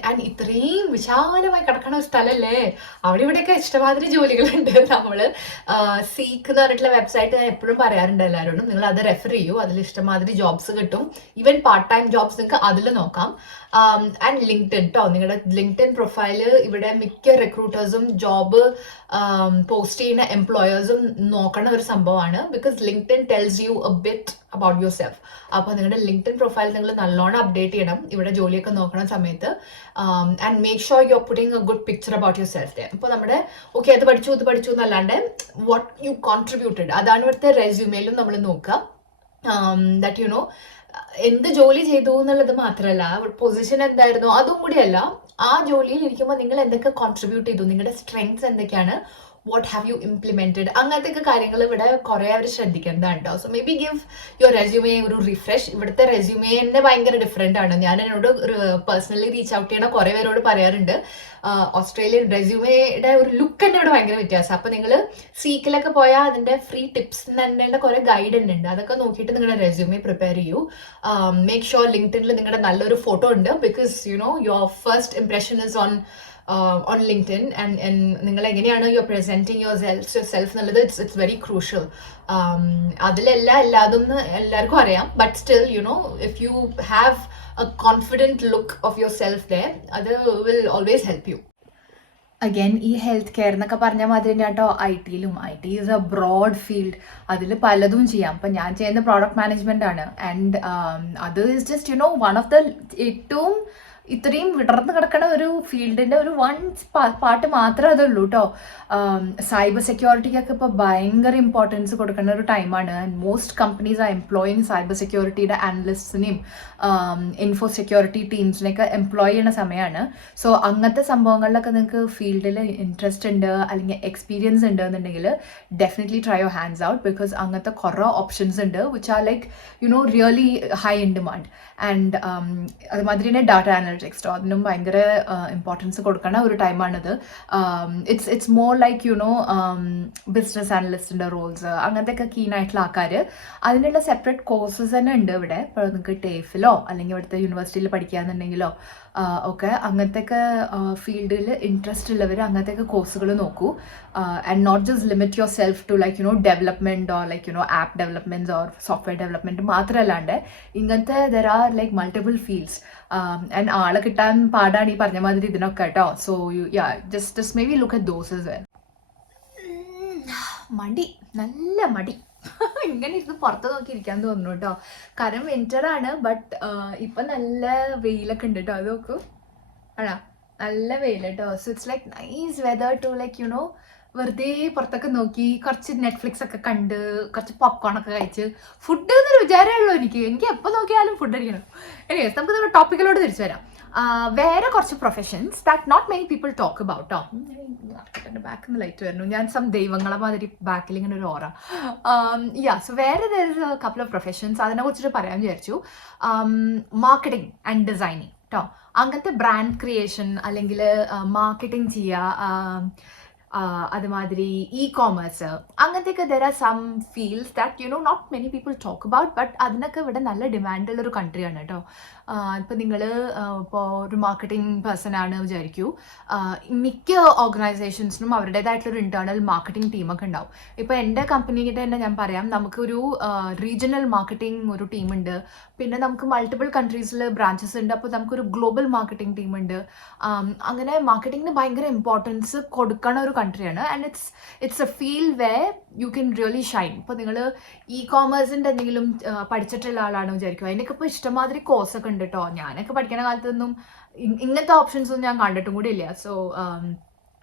ആൻഡ് ഇത്രയും വിശാലമായി കിടക്കുന്ന ഒരു സ്ഥലമല്ലേ, അവിടെ ഇവിടെയൊക്കെ ഇഷ്ടമാതിരി ജോലികളുണ്ട്. നമ്മൾ സീക്ക് എന്ന് പറഞ്ഞിട്ടുള്ള വെബ്സൈറ്റ് ഞാൻ എപ്പോഴും പറയാറുണ്ട് എല്ലാവരോടും, നിങ്ങൾ അത് റെഫർ ചെയ്യൂ. അതിൽ ഇഷ്ടമാതിരി ജോബ്സ് കിട്ടും. ഈവൻ പാർട്ട് ടൈം ജോബ്സ് നിങ്ങൾക്ക് അതിൽ നോക്കാം. ആൻഡ് ലിങ്ക്ഡിൻ കേട്ടോ, നിങ്ങളുടെ ലിങ്ക്ഡിൻ പ്രൊഫൈല് ഇവിടെ മിക്ക റിക്രൂട്ടേഴ്സും ജോബ് പോസ്റ്റ് ചെയ്യുന്ന എംപ്ലോയേഴ്സും നോക്കണ ഒരു സംഭവമാണ്. Because LinkedIn tells U A bit about your self. അപ്പോൾ നിങ്ങളുടെ ലിങ്ക്ഡിൻ പ്രൊഫൈൽ നിങ്ങൾ നല്ലോണം അപ്ഡേറ്റ് ചെയ്യണം ഇവിടെ ജോലിയൊക്കെ നോക്കണ സമയത്ത്. And make sure you are putting a good picture about yourself there. അപ്പോൾ നമ്മുടെ ഓക്കെ അത് പഠിച്ചു എന്നല്ലാണ്ട് വാട്ട് യു കോൺട്രിബ്യൂട്ടഡ്, അതാണ് ഇവിടുത്തെ റെസ്യൂമേലും നമ്മൾ നോക്കുക. ദാറ്റ് യു നോ എന്ത് ജോലി ചെയ്തു എന്നുള്ളത് മാത്രമല്ല, പൊസിഷൻ എന്തായിരുന്നു അതും കൂടിയല്ല, ആ ജോലിയിൽ ഇരിക്കുമ്പോൾ നിങ്ങൾ എന്തൊക്കെ കോൺട്രിബ്യൂട്ട് ചെയ്തു, നിങ്ങളുടെ സ്ട്രെങ്ത്സ് എന്തൊക്കെയാണ്, വാട്ട് ഹാവ് യു ഇംപ്ലിമെന്റഡ്, അങ്ങനത്തെ കാര്യങ്ങൾ ഇവിടെ കുറെ അവർ ശ്രദ്ധിക്കേണ്ടതാണ് കേട്ടോ. So may be give your resume ഒരു റിഫ്രഷ്. ഇവിടുത്തെ റെസ്യൂമേ തന്നെ ഭയങ്കര ഡിഫറെന്റ് ആണ്. ഞാൻ എന്നോട് പേഴ്സണലി റീച്ച് ഔട്ട് ചെയ്യണ കുറെ പേരോട് പറയാറുണ്ട്, ഓസ്ട്രേലിയൻ റെസ്യൂമേയുടെ ഒരു ലുക്ക് തന്നെ ഇവിടെ ഭയങ്കര വ്യത്യാസം. അപ്പൊ നിങ്ങൾ സീക്കിലൊക്കെ പോയാൽ അതിന്റെ ഫ്രീ ടിപ്സ് തന്നെ കുറെ ഗൈഡ് തന്നെ ഉണ്ട്. അതൊക്കെ നോക്കിയിട്ട് നിങ്ങളുടെ റെസ്യൂമേ പ്രിപ്പയർ ചെയ്യൂ. മേക്ക് ഷുവർ ലിങ്ക്ഡിനിൽ നിങ്ങളുടെ നല്ലൊരു ഫോട്ടോ ഉണ്ട്. Because you know your first impression is on LinkedIn, and നിങ്ങൾ എങ്ങനെയാണ് യു പ്രസന്റിങ് യുവർ സെൽഫ് എന്നുള്ളത് ഇറ്റ്സ് വെരി ക്രൂഷ്യൽ. എല്ലാതും എല്ലാവർക്കും അറിയാം, but still you know if you have a confident look of yourself there, അത് will always help you. Again ഈ health care എന്നൊക്കെ പറഞ്ഞ മാതിരി തന്നെ കേട്ടോ ഐ ടിയിലും. IT is A broad field, അതിൽ പലതും ചെയ്യാം. അപ്പം ഞാൻ ചെയ്യുന്ന പ്രോഡക്റ്റ് മാനേജ്മെന്റ് ആണ്. ആൻഡ് അത് is just you know one of the ഏറ്റവും ഇത്രയും വിടർന്ന് കിടക്കുന്ന ഒരു ഫീൽഡിന്റെ ഒരു വൺ പാർട്ട് മാത്രമേ അതുള്ളൂ കേട്ടോ. സൈബർ സെക്യൂരിറ്റിക്കൊക്കെ ഇപ്പോൾ ഭയങ്കര ഇമ്പോർട്ടൻസ് കൊടുക്കുന്ന ഒരു ടൈമാണ്. And most companies are employing cyber സെക്യൂരിറ്റിയുടെ അനലിസ്റ്റിനെയും ഇൻഫോ സെക്യൂരിറ്റി ടീംസിനെയൊക്കെ എംപ്ലോയ് ചെയ്യുന്ന സമയമാണ്. സോ അങ്ങനത്തെ സംഭവങ്ങളിലൊക്കെ നിങ്ങൾക്ക് ഫീൽഡിൽ ഇൻട്രസ്റ്റ് ഉണ്ട് അല്ലെങ്കിൽ എക്സ്പീരിയൻസ് ഉണ്ട് എന്നുണ്ടെങ്കിൽ definitely try your hands out. Because അങ്ങനത്തെ കുറേ ഓപ്ഷൻസ് ഉണ്ട് which are like you know really high in demand. And അതുമാതിരി തന്നെ ഡാറ്റ അനലിറ്റിക്സ് അതിനും ഭയങ്കര ഇമ്പോർട്ടൻസ് കൊടുക്കണ ഒരു ടൈമാണിത്. It's more like you know business അനലിസ്റ്റിൻ്റെ റോൾസ് അങ്ങനത്തെയൊക്കെ കീനായിട്ടുള്ള ആൾക്കാർ. അതിനുള്ള സെപ്പറേറ്റ് കോഴ്സസ് തന്നെ ഉണ്ട് ഇവിടെ. ഇപ്പോൾ നിങ്ങൾക്ക് ടേഫിലോ അല്ലെങ്കിൽ ഇവിടുത്തെ യൂണിവേഴ്സിറ്റിയിൽ പഠിക്കുകയെന്നുണ്ടെങ്കിലോ ഒക്കെ അങ്ങനത്തെയൊക്കെ ഫീൽഡിൽ ഇൻട്രസ്റ്റ് ഉള്ളവർ അങ്ങനത്തെയൊക്കെ കോഴ്സുകൾ നോക്കൂ. And not just limit yourself to like you know development or like you know app developments or software development മാത്രമല്ലാണ്ട് ഇങ്ങനത്തെ there are like multiple fields. And ആളെ കിട്ടാൻ പാടാണ് ഈ പറഞ്ഞ മാതിരി ഇതിനൊക്കെ കേട്ടോ. So just maybe look at those as well. മടി, നല്ല മടി. ഇങ്ങനെ ഇരുന്ന് പുറത്ത് നോക്കി ഇരിക്കാൻ തോന്നുന്നു കേട്ടോ. കാരണം വിന്ററാണ്, ബട്ട് ഇപ്പം നല്ല വെയിലൊക്കെ ഉണ്ട് കേട്ടോ. അത് നോക്കൂ, ആണോ, നല്ല വെയിൽ കേട്ടോ. So it's like nice weather to like you know വെറുതെ പുറത്തൊക്കെ നോക്കി കുറച്ച് നെറ്റ്ഫ്ലിക്സ് ഒക്കെ കണ്ട് കുറച്ച് പോപ്കോൺ ഒക്കെ കഴിച്ച് ഫുഡ് എന്നൊരു വിചാരമേ ഉള്ളൂ എനിക്ക് എപ്പോൾ നോക്കിയാലും ഫുഡ് അടിക്കണം. എനിവേസ് നമുക്ക് നമ്മുടെ ടോപ്പിക്കിലോട് തിരിച്ചു വരാം. വേറെ കുറച്ച് professions that not many people talk about കേട്ടോ. എൻ്റെ ബാക്കിൽ നിന്ന് ലൈറ്റ് വരുന്നു, ഞാൻ സം ദൈവങ്ങളെ മാതിരി ബാക്കിൽ ഇങ്ങനെ ഒരു ഓറ. സോ വേറെ കപ്പിൾ ഓഫ് പ്രൊഫഷൻസ് അതിനെ കുറിച്ചിട്ട് പറയാൻ വിചാരിച്ചു. മാർക്കറ്റിംഗ് ആൻഡ് ഡിസൈനിങ് കേട്ടോ. അങ്ങനത്തെ ബ്രാൻഡ് ക്രിയേഷൻ അല്ലെങ്കിൽ മാർക്കറ്റിംഗ് ചെയ്യുക, അതുമാതിരി ഇ കോമേഴ്സ് അങ്ങനത്തെയൊക്കെ there are some fields that you know not many people talk about, but അതിനൊക്കെ ഇവിടെ നല്ല ഡിമാൻഡുള്ളൊരു കൺട്രിയാണ് കേട്ടോ. ഇപ്പം നിങ്ങൾ ഇപ്പോൾ ഒരു മാർക്കറ്റിംഗ് പേഴ്സൺ ആണ് വിചാരിക്കൂ, മിക്ക ഓർഗനൈസേഷൻസിനും അവരുടേതായിട്ടുള്ളൊരു ഇൻറ്റേർണൽ മാർക്കറ്റിംഗ് ടീമൊക്കെ ഉണ്ടാവും. ഇപ്പോൾ എൻ്റെ കമ്പനിയുടെ തന്നെ ഞാൻ പറയാം, നമുക്കൊരു റീജിയണൽ മാർക്കറ്റിംഗ് ഒരു ടീമുണ്ട്. പിന്നെ നമുക്ക് മൾട്ടിപ്പിൾ കൺട്രീസിൽ ബ്രാഞ്ചസ് ഉണ്ട്. അപ്പോൾ നമുക്കൊരു ഗ്ലോബൽ മാർക്കറ്റിംഗ് ടീമുണ്ട്. അങ്ങനെ മാർക്കറ്റിങ്ങിന് ഭയങ്കര ഇമ്പോർട്ടൻസ് കൊടുക്കണ ഒരു കൺട്രിയാണ്. And it's a field where you can really shine. ഇപ്പോൾ നിങ്ങൾ ഇ കോമേഴ്സിൻ്റെ എന്തെങ്കിലും പഠിച്ചിട്ടുള്ള ആളാണ് വിചാരിക്കുക, അതിനൊക്കെ ഇപ്പോൾ ഇഷ്ടമാതിരി കോഴ്സൊക്കെ ഉണ്ട് കേട്ടോ. ഞാനൊക്കെ പഠിക്കുന്ന കാലത്തൊന്നും ഇങ്ങനത്തെ ഓപ്ഷൻസ് ഒന്നും ഞാൻ കണ്ടിട്ടും കൂടി ഇല്ല. So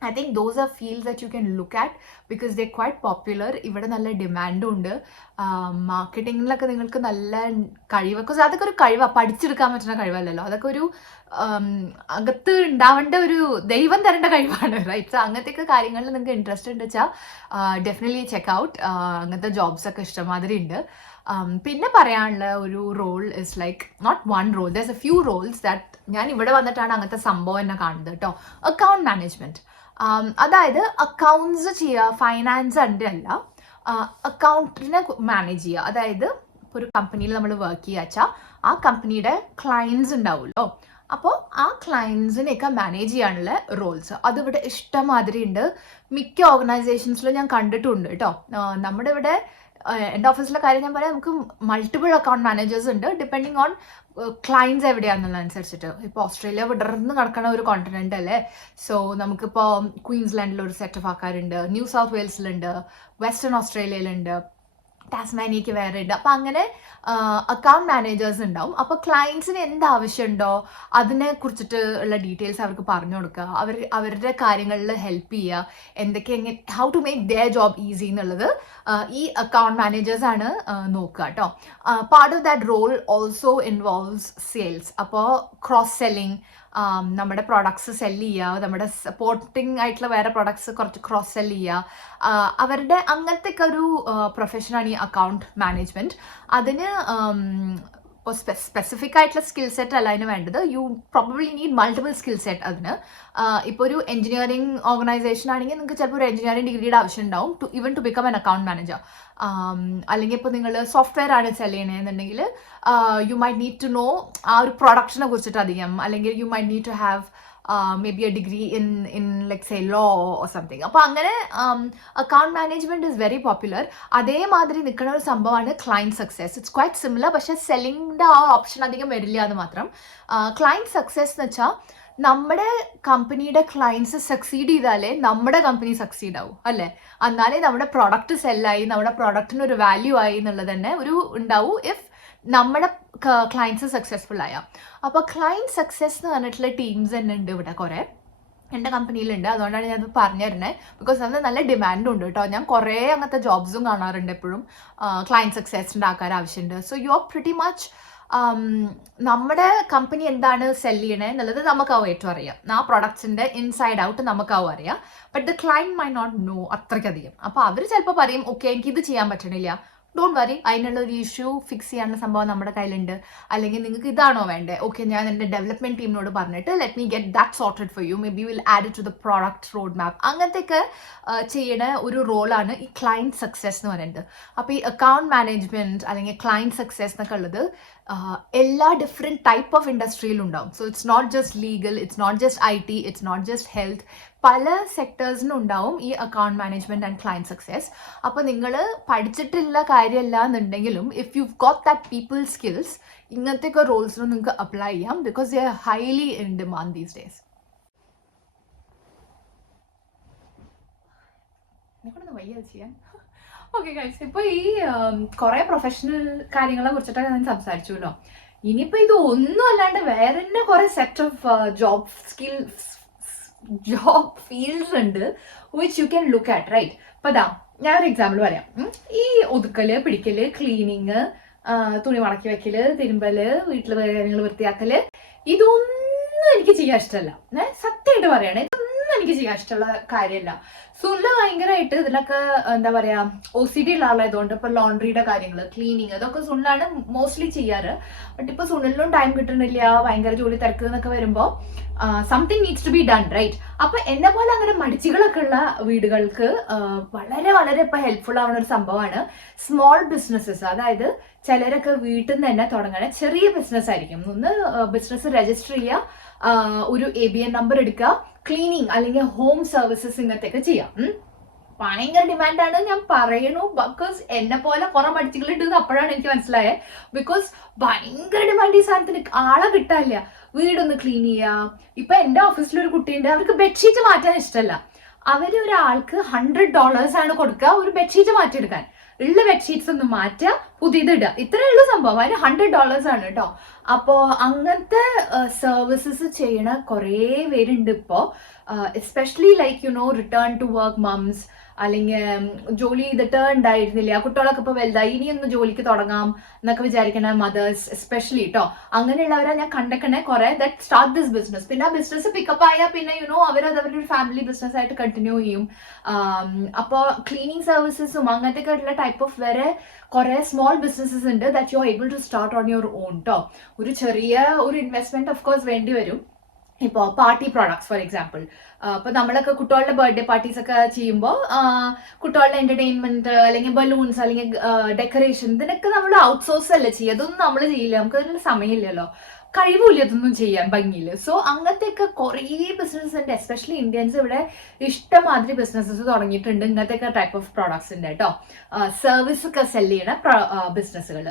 I think those are fields that you can look at because they're quite popular. ഇവിടെ നല്ല ഡിമാൻഡും ഉണ്ട്. മാർക്കറ്റിങ്ങിലൊക്കെ നിങ്ങൾക്ക് നല്ല കഴിവ്, ബിക്കോസ് അതൊക്കെ ഒരു കഴിവാണ്, പഠിച്ചെടുക്കാൻ പറ്റുന്ന കഴിവല്ലല്ലോ. അതൊക്കെ ഒരു അകത്ത് ഉണ്ടാവേണ്ട ഒരു ദൈവം തരേണ്ട കഴിവാണ്, റൈറ്റ്? സോ അങ്ങനത്തെയൊക്കെ കാര്യങ്ങളിൽ നിങ്ങൾക്ക് ഇൻട്രസ്റ്റ് ഉണ്ട് വെച്ചാൽ ഡെഫിനറ്റ്ലി ചെക്ക് ഔട്ട്. അങ്ങനത്തെ ജോബ്സൊക്കെ ഇഷ്ടമാതിരി ഉണ്ട്. പിന്നെ പറയാനുള്ള ഒരു role is like not one role, there is a few roles that ഞാൻ ഇവിടെ വന്നിട്ടാണ് അങ്ങനത്തെ സംഭവം എന്നെ കാണുന്നത് കേട്ടോ. അക്കൗണ്ട് മാനേജ്മെൻറ്റ്, അതായത് അക്കൗണ്ട്സ് ചെയ്യുക, ഫൈനാൻസ് അതിൻ്റെ അല്ല, അക്കൗണ്ടിനെ മാനേജ് ചെയ്യുക. അതായത് ഇപ്പോൾ ഒരു കമ്പനിയിൽ നമ്മൾ വർക്ക് ചെയ്യുക വെച്ചാൽ ആ കമ്പനിയുടെ ക്ലയൻസ് ഉണ്ടാവുമല്ലോ, അപ്പോൾ ആ ക്ലയൻസിനെയൊക്കെ മാനേജ് ചെയ്യാനുള്ള റോൾസ് അതിവിടെ ഇഷ്ടംമാതിരി ഉണ്ട്. മിക്ക ഓർഗനൈസേഷൻസിലും ഞാൻ കണ്ടിട്ടുണ്ട് കേട്ടോ. നമ്മുടെ ഇവിടെ എൻ്റെ ഓഫീസിലെ കാര്യം ഞാൻ പറയാം, നമുക്ക് മൾട്ടിപ്പിൾ അക്കൗണ്ട് മാനേജേഴ്സ് ഉണ്ട് ഡിപ്പെൻഡിങ് ഓൺ ക്ലയൻസ് എവിടെയാണെന്നുള്ളതനുസരിച്ചിട്ട്. ഇപ്പോൾ ഓസ്ട്രേലിയ വിടർന്ന് കിടക്കുന്ന ഒരു കോണ്ടിനെൻ്റ് അല്ലേ. സോ നമുക്കിപ്പോൾ ക്വീൻസ്ലാൻഡിൽ ഒരു സെറ്റ് ഓഫ് ആൾക്കാരുണ്ട്, ന്യൂ സൗത്ത് വെയിൽസിലുണ്ട്, വെസ്റ്റേൺ ഓസ്ട്രേലിയയിലുണ്ട്, ടാസ്മാനിയക്ക് വേറെ ഉണ്ട്. അപ്പം അങ്ങനെ അക്കൗണ്ട് മാനേജേഴ്സ് ഉണ്ടാവും. അപ്പോൾ ക്ലയൻസിന് എന്ത് ആവശ്യമുണ്ടോ അതിനെ കുറിച്ചിട്ട് ഉള്ള ഡീറ്റെയിൽസ് അവർക്ക് പറഞ്ഞു കൊടുക്കുക, അവരുടെ കാര്യങ്ങളിൽ ഹെൽപ്പ് ചെയ്യുക, എന്തൊക്കെ how to make their job easy എന്നുള്ളത് ഈ അക്കൗണ്ട് മാനേജേഴ്സാണ് നോക്കുക കേട്ടോ. Part of that role also involves sales. അപ്പോൾ ക്രോസ് സെല്ലിംഗ്, നമ്മുടെ പ്രോഡക്ട്സ് സെല്ല് ചെയ്യുക, നമ്മുടെ സപ്പോർട്ടിങ് ആയിട്ടുള്ള വേറെ പ്രോഡക്ട്സ് കുറച്ച് ക്രോസ് സെല്ല് ചെയ്യുക, അവരുടെ അങ്ങനത്തെ ഒക്കെ ഒരു പ്രൊഫഷനാണ് ഈ അക്കൗണ്ട് മാനേജ്മെൻറ്റ്. അതിന് ഇപ്പോൾ സ്പെസിഫിക് ആയിട്ടുള്ള സ്കിൽ സെറ്റ് അല്ല അതിന് വേണ്ടത്. You probably need multiple skill set അതിന്. ഇപ്പോൾ ഒരു എഞ്ചിനീയറിംഗ് ഓർഗനൈസേഷൻ ആണെങ്കിൽ നിങ്ങൾക്ക് ചിലപ്പോൾ ഒരു എഞ്ചിനീയറിംഗ് ഡിഗ്രിയുടെ ആവശ്യം ഉണ്ടാവും even to become an account manager. അല്ലെങ്കിൽ ഇപ്പോൾ നിങ്ങൾ സോഫ്റ്റ്വെയർ ആണ് സെല് ചെയ്യണമെന്നുണ്ടെങ്കിൽ you might need to know ആ ഒരു പ്രൊഡക്ഷനെ കുറിച്ചിട്ട് അധികം, അല്ലെങ്കിൽ you might need to have maybe a degree in like say law or something. അപ്പോൾ അങ്ങനെ account management is very popular. അതേമാതിരി നിൽക്കുന്ന ഒരു സംഭവമാണ് client success. It's quite similar, പക്ഷേ സെല്ലിങ്ങിൻ്റെ ആ ഓപ്ഷൻ അധികം വരില്ല എന്ന് മാത്രം. ക്ലയൻറ്റ് സക്സസ് എന്ന് വെച്ചാൽ നമ്മുടെ കമ്പനിയുടെ ക്ലയൻസ് സക്സീഡ് ചെയ്താലേ നമ്മുടെ കമ്പനി സക്സീഡ് ആവും അല്ലേ. എന്നാലേ നമ്മുടെ പ്രൊഡക്റ്റ് സെല്ലായി, നമ്മുടെ പ്രൊഡക്റ്റിന് ഒരു വാല്യൂ ആയി എന്നുള്ളത് തന്നെ ഒരു ഉണ്ടാവും ഇഫ് നമ്മുടെ ക്ലയൻസ് സക്സസ്ഫുൾ ആയ. അപ്പോൾ ക്ലയൻറ്റ് സക്സസ് എന്ന് പറഞ്ഞിട്ടുള്ള ടീംസ് തന്നെ ഉണ്ട് ഇവിടെ കുറേ, എൻ്റെ കമ്പനിയിലുണ്ട്. അതുകൊണ്ടാണ് ഞാനത് പറഞ്ഞു തരുന്നത്. ബിക്കോസ് അത് നല്ല ഡിമാൻഡും ഉണ്ട് കേട്ടോ. ഞാൻ കുറേ അങ്ങനത്തെ ജോബ്സും കാണാറുണ്ട് എപ്പോഴും. ക്ലയൻറ്റ് സക്സസിൻ്റെ ആൾക്കാർ ആവശ്യമുണ്ട്. So you are pretty much നമ്മുടെ കമ്പനി എന്താണ് സെല് ചെയ്യണേ എന്നുള്ളത് നമുക്കാവും ഏറ്റവും അറിയാം. ആ പ്രൊഡക്ട്സിൻ്റെ ഇൻസൈഡ് ഔട്ട് നമുക്കാവും അറിയാം. But the client might not know അത്രയ്ക്കധികം. അപ്പോൾ അവർ ചിലപ്പോൾ പറയും ഓക്കെ എനിക്കിത് ചെയ്യാൻ പറ്റണില്ല, ഡോണ്ട് വറി, അതിനുള്ള ഒരു ഇഷ്യൂ ഫിക്സ് ചെയ്യാനുള്ള സംഭവം നമ്മുടെ കയ്യിലുണ്ട്. അല്ലെങ്കിൽ നിങ്ങൾക്ക് ഇതാണോ വേണ്ടേ, ഓക്കെ ഞാൻ എൻ്റെ ഡെവലപ്മെൻറ്റ് ടീമിനോട് പറഞ്ഞിട്ട് let me get that sorted for you, maybe will add it to the product road map. അങ്ങനത്തെയൊക്കെ ചെയ്യണ ഒരു റോളാണ് ഈ ക്ലയൻറ്റ് സക്സസ് എന്ന് പറയുന്നത്. അപ്പോൾ ഈ അക്കൗണ്ട് മാനേജ്മെൻറ്റ് അല്ലെങ്കിൽ ക്ലയൻറ്റ് സക്സസ് എന്നൊക്കെ ഉള്ളത് എല്ലാ ഡിഫറെൻറ്റ് ടൈപ്പ് ഓഫ് ഇൻഡസ്ട്രിയിലും ഉണ്ടാവും. So it's not just legal, it's not just IT, it's not just health, പല സെക്ടേഴ്സിനും ഉണ്ടാവും ഈ account management and client success. അപ്പോൾ നിങ്ങൾ പഠിച്ചിട്ടുള്ള കാര്യമല്ല എന്നുണ്ടെങ്കിലും if you got that people skills ഇങ്ങനത്തെയൊക്കെ റോൾസിനും നിങ്ങൾക്ക് അപ്ലൈ ചെയ്യാം. Because they are highly in demand these days. വയ്യ ചെയ്യാൻ. ഓക്കെ ഗൈസ്, ഇപ്പോൾ ഈ കുറേ പ്രൊഫഷണൽ കാര്യങ്ങളെ കുറിച്ചിട്ടൊക്കെ ഞാൻ സംസാരിച്ചുല്ലോ. ഇനിയിപ്പോൾ ഇത് ഒന്നും അല്ലാണ്ട് വേറെ തന്നെ കുറേ സെറ്റ് ഓഫ് ജോബ് ഫീൽഡ്സ് ഉണ്ട് which you can look at, right? അപ്പോൾ അതാ ഞാനൊരു എക്സാമ്പിൾ പറയാം. ഈ ഒതുക്കല്, പിടിക്കല്, ക്ലീനിങ്, തുണി മടക്കി വെക്കല്, തിരുമ്പല്, വീട്ടിൽ കാര്യങ്ങൾ വൃത്തിയാക്കല്, ഇതൊന്നും എനിക്ക് ചെയ്യാൻ ഇഷ്ടമല്ല. സത്യമായിട്ട് പറയണേ, ഇതൊന്നും എനിക്ക് ചെയ്യാൻ ഇഷ്ടമുള്ള കാര്യമല്ല. സുല്ല ഭയങ്കരമായിട്ട് ഇതിലൊക്കെ എന്താ പറയാ OCD ഉള്ള ആളായതുകൊണ്ട് ഇപ്പൊ ലോണ്ട്രിയുടെ കാര്യങ്ങൾ, ക്ലീനിങ്, അതൊക്കെ സുണ്ണാണ് മോസ്റ്റ്ലി ചെയ്യാറ്. ബട്ട് ഇപ്പൊ സുണ്ണിലും ടൈം കിട്ടണില്ല, ഭയങ്കര ജോലി തിരക്ക് എന്നൊക്കെ വരുമ്പോ something needs to be done, right? അപ്പൊ എന്നെ പോലെ അങ്ങനെ മടിച്ചുകളൊക്കെ ഉള്ള വീടുകൾക്ക് വളരെ വളരെ ഇപ്പൊ ഹെൽപ്ഫുൾ ആവുന്ന ഒരു സംഭവമാണ് സ്മോൾ ബിസിനസ്സസ്. അതായത് ചിലരൊക്കെ വീട്ടിൽ നിന്ന് തന്നെ തുടങ്ങണ ചെറിയ ബിസിനസ് ആയിരിക്കും. ഒന്ന് ബിസിനസ് രജിസ്റ്റർ ചെയ്യുക, ഒരു ABN നമ്പർ എടുക്കുക, ക്ലീനിങ് അല്ലെങ്കിൽ ഹോം സർവീസസ് ഇങ്ങനത്തെയൊക്കെ ചെയ്യാം. ഭയങ്കര ഡിമാൻഡാണ് ഞാൻ പറയണു. ബിക്കോസ് എന്നെ പോലെ കുറെ മടിച്ചുകൾ ഇട്ടത് അപ്പോഴാണ് എനിക്ക് മനസ്സിലായത്. ബിക്കോസ് ഭയങ്കര ഡിമാൻഡ് ഈ സാധനത്തിന്, ആളെ കിട്ടാനില്ല. വീടൊന്ന് ക്ലീൻ ചെയ്യുക. ഇപ്പൊ എൻ്റെ ഓഫീസിലൊരു കുട്ടിയുണ്ട്, അവർക്ക് ബെഡ്ഷീറ്റ് മാറ്റാൻ ഇഷ്ടമല്ല. അവര് ഒരാൾക്ക് $100 ആണ് കൊടുക്കുക ഒരു ബെഡ്ഷീറ്റ് മാറ്റിയെടുക്കാൻ. ഉള്ള ബെഡ്ഷീറ്റ്സ് ഒന്ന് മാറ്റുക, പുതിയത് ഇടുക, ഇത്രയേ ഉള്ളൂ സംഭവം. അതിന് $100 ആണ് കേട്ടോ. അപ്പോൾ അങ്ങനത്തെ സർവീസസ് ചെയ്യണ കുറേ പേരുണ്ട് ഇപ്പോൾ. Especially like return to work mums, അല്ലെങ്കിൽ ജോലി ചെയ്തിട്ട് ഉണ്ടായിരുന്നില്ല, കുട്ടികളൊക്കെ ഇപ്പോൾ വലുതായി, ഇനിയൊന്ന് ജോലിക്ക് തുടങ്ങാം എന്നൊക്കെ വിചാരിക്കണ മദേഴ്സ് എസ്പെഷ്യലി കേട്ടോ. അങ്ങനെയുള്ളവരെ ഞാൻ കണ്ടേക്കണേ കുറേ ദാറ്റ് സ്റ്റാർട്ട് ദിസ് ബിസിനസ്. പിന്നെ ആ ബിസിനസ് പിക്കപ്പ് ആയാൽ പിന്നെ അവരത് അവരുടെ ഒരു ഫാമിലി ബിസിനസ് ആയിട്ട് കണ്ടിന്യൂ ചെയ്യും. അപ്പോൾ ക്ലീനിങ് സർവീസസും അങ്ങനത്തെ ഉള്ള ടൈപ്പ് ഓഫ് വരെ കുറേ സ്മോൾ ബിസിനസ്സസ് ഉണ്ട് that you are able to start on your own കേട്ടോ. ഒരു ചെറിയ ഒരു ഇൻവെസ്റ്റ്മെന്റ് ഓഫ് കോഴ്സ് വേണ്ടി വരും. ഇപ്പോൾ പാർട്ടി പ്രോഡക്ട്സ് ഫോർ എക്സാമ്പിൾ, അപ്പോൾ നമ്മളൊക്കെ കുട്ടികളുടെ ബർത്ത്ഡേ പാർട്ടീസ് ഒക്കെ ചെയ്യുമ്പോൾ കുട്ടികളുടെ എന്റർടൈൻമെന്റ് അല്ലെങ്കിൽ ബലൂൺസ് അല്ലെങ്കിൽ ഡെക്കറേഷൻ ഇതിനൊക്കെ നമ്മൾ ഔട്ട്സോഴ്സ് അല്ലേ ചെയ്യുക. അതൊന്നും നമ്മൾ ചെയ്യില്ല, നമുക്ക് അതിനുള്ള സമയമില്ലല്ലോ, കഴിവില്ല അതൊന്നും ചെയ്യാൻ ഭംഗിയിൽ. സോ അങ്ങനത്തെയൊക്കെ കുറേ ബിസിനസ് ഉണ്ട്. എസ്പെഷ്യലി ഇന്ത്യൻസ് ഇവിടെ ഇഷ്ടമാതിരി ബിസിനസ്സസ് തുടങ്ങിയിട്ടുണ്ട് ഇങ്ങനത്തെയൊക്കെ ടൈപ്പ് ഓഫ് പ്രോഡക്ട്സിന്റെ കേട്ടോ. സർവീസ് ഒക്കെ സെല് ചെയ്യണ ബിസിനസ്സുകൾ.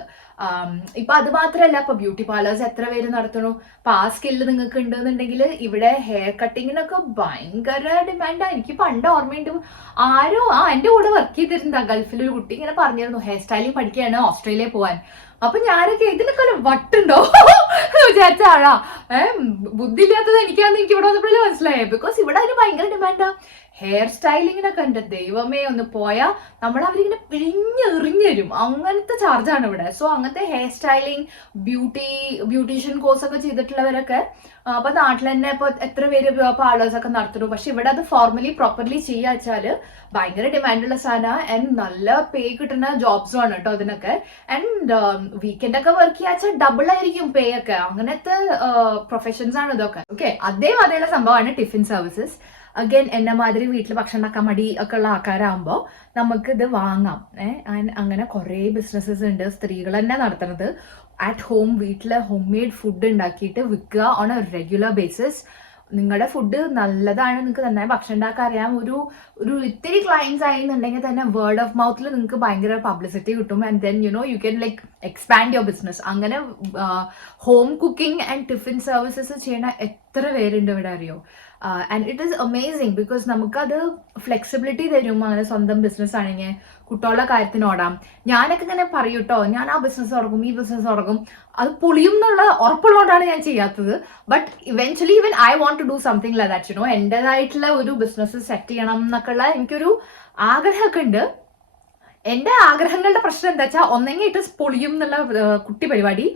ഇപ്പൊ അത് മാത്രമല്ല, ഇപ്പൊ ബ്യൂട്ടി പാർലേഴ്സ് എത്ര പേര് നടത്തണു. അപ്പൊ ആ സ്കില്ല് നിങ്ങൾക്ക് ഉണ്ടെന്നുണ്ടെങ്കിൽ ഇവിടെ ഹെയർ കട്ടിങ്ങിനൊക്കെ ഭയങ്കര ഡിമാൻഡാണ്. എനിക്ക് പണ്ട് ഓർമ്മയുണ്ട്, ആരോ എന്റെ കൂടെ വർക്ക് ചെയ്തിരുന്ന ഗൾഫിലൊരു കുട്ടി ഇങ്ങനെ പറഞ്ഞിരുന്നു ഹെയർ സ്റ്റൈലിംഗ് പഠിക്കുകയാണ് ഓസ്ട്രേലിയ പോവാൻ. അപ്പൊ ഞാനൊക്കെ ഇതിനൊക്കെ ഒരു വട്ടുണ്ടോ വിചാരിച്ച ആളാ. ബുദ്ധി ഇല്ലാത്തത് എനിക്കാന്ന് എനിക്ക് ഇവിടെ വന്നപ്പോഴേ മനസ്സിലായേ. ബിക്കോസ് ഇവിടെ അതിന് ഭയങ്കര ഡിമാൻഡാ. ഹെയർ സ്റ്റൈലിങ്ങിനൊക്കെ ഉണ്ട്, ദൈവമേ ഒന്ന് പോയാൽ നമ്മൾ അവരിങ്ങനെ പിഴിഞ്ഞെറിഞ്ഞു തരും, അങ്ങനത്തെ ചാർജാണ് ഇവിടെ. സോ അങ്ങനത്തെ ഹെയർ സ്റ്റൈലിംഗ് ബ്യൂട്ടീഷ്യൻ കോഴ്സ് ഒക്കെ ചെയ്തിട്ടുള്ളവരൊക്കെ അപ്പൊ നാട്ടിൽ തന്നെ ഇപ്പൊ എത്ര പേര് പാർലേഴ്സ് ഒക്കെ നടത്തുന്നു. പക്ഷെ ഇവിടെ അത് ഫോർമലി പ്രോപ്പർലി ചെയ്യാ വെച്ചാല് ഭയങ്കര ഡിമാൻഡുള്ള സാധനം ആൻഡ് നല്ല പേ കിട്ടുന്ന ജോബ്സും ആണ് കേട്ടോ അതിനൊക്കെ. ആൻഡ് വീക്കെൻഡ് ഒക്കെ വർക്ക് ചെയ്യാച്ചാൽ ഡബിൾ ആയിരിക്കും പേ ഒക്കെ. അങ്ങനത്തെ പ്രൊഫഷൻസ് ആണ് ഇതൊക്കെ. ഓക്കെ, അതേമാതിരിയുള്ള സംഭവമാണ് ടിഫിൻ സർവീസസ്. അഗൈൻ എന്നെ മാതിരി വീട്ടിൽ ഭക്ഷണം ഉണ്ടാക്കാൻ മടി ഒക്കെ ഉള്ള ആൾക്കാരാകുമ്പോൾ നമുക്ക് ഇത് വാങ്ങാം. അങ്ങനെ കുറേ ബിസിനസ്സസ് ഉണ്ട് സ്ത്രീകൾ തന്നെ നടത്തുന്നത്. അറ്റ് ഹോം വീട്ടിൽ ഹോം മെയ്ഡ് ഫുഡ് ഉണ്ടാക്കിയിട്ട് വിൽക്കുക ഓൺ എ റെഗുലർ ബേസിസ്. നിങ്ങളുടെ ഫുഡ് നല്ലതാണ്, നിങ്ങൾക്ക് നന്നായി ഭക്ഷണം ഉണ്ടാക്കാൻ അറിയാം, ഒരു ഇത്തിരി ക്ലയൻസ് ആയിരുന്നുണ്ടെങ്കിൽ തന്നെ വേർഡ് ഓഫ് മൗത്തിൽ നിങ്ങൾക്ക് ഭയങ്കര പബ്ലിസിറ്റി കിട്ടും. And then you can like expand your business. അങ്ങനെ home cooking and tiffin services ചെയ്യണ എത്ര പേരുണ്ട് ഇവിടെ അറിയോ. And it is amazing because നമുക്കത് ഫ്ലെക്സിബിലിറ്റി തരും. അങ്ങനെ സ്വന്തം ബിസിനസ് ആണെങ്കിൽ കുട്ടികളുടെ കാര്യത്തിനോടാം. ഞാനൊക്കെ ഇങ്ങനെ പറയൂ കേട്ടോ, ഞാൻ ആ ബിസിനസ് തുടങ്ങും ഈ ബിസിനസ് തുടങ്ങും, അത് പൊളിയും എന്നുള്ള ഉറപ്പുള്ളതുകൊണ്ടാണ് ഞാൻ ചെയ്യാത്തത്. But eventually even I want to do something like that. എൻ്റെതായിട്ടുള്ള ഒരു ബിസിനസ് സെറ്റ് ചെയ്യണം എന്നൊക്കെയുള്ള എനിക്കൊരു ആഗ്രഹമൊക്കെ ഉണ്ട്. എന്റെ ആഗ്രഹങ്ങളുടെ പ്രശ്നം എന്താ വെച്ചാൽ ഒന്നെങ്കിൽ ഇറ്റ് പൊളിയും എന്നുള്ള കുട്ടി പരിപാടി,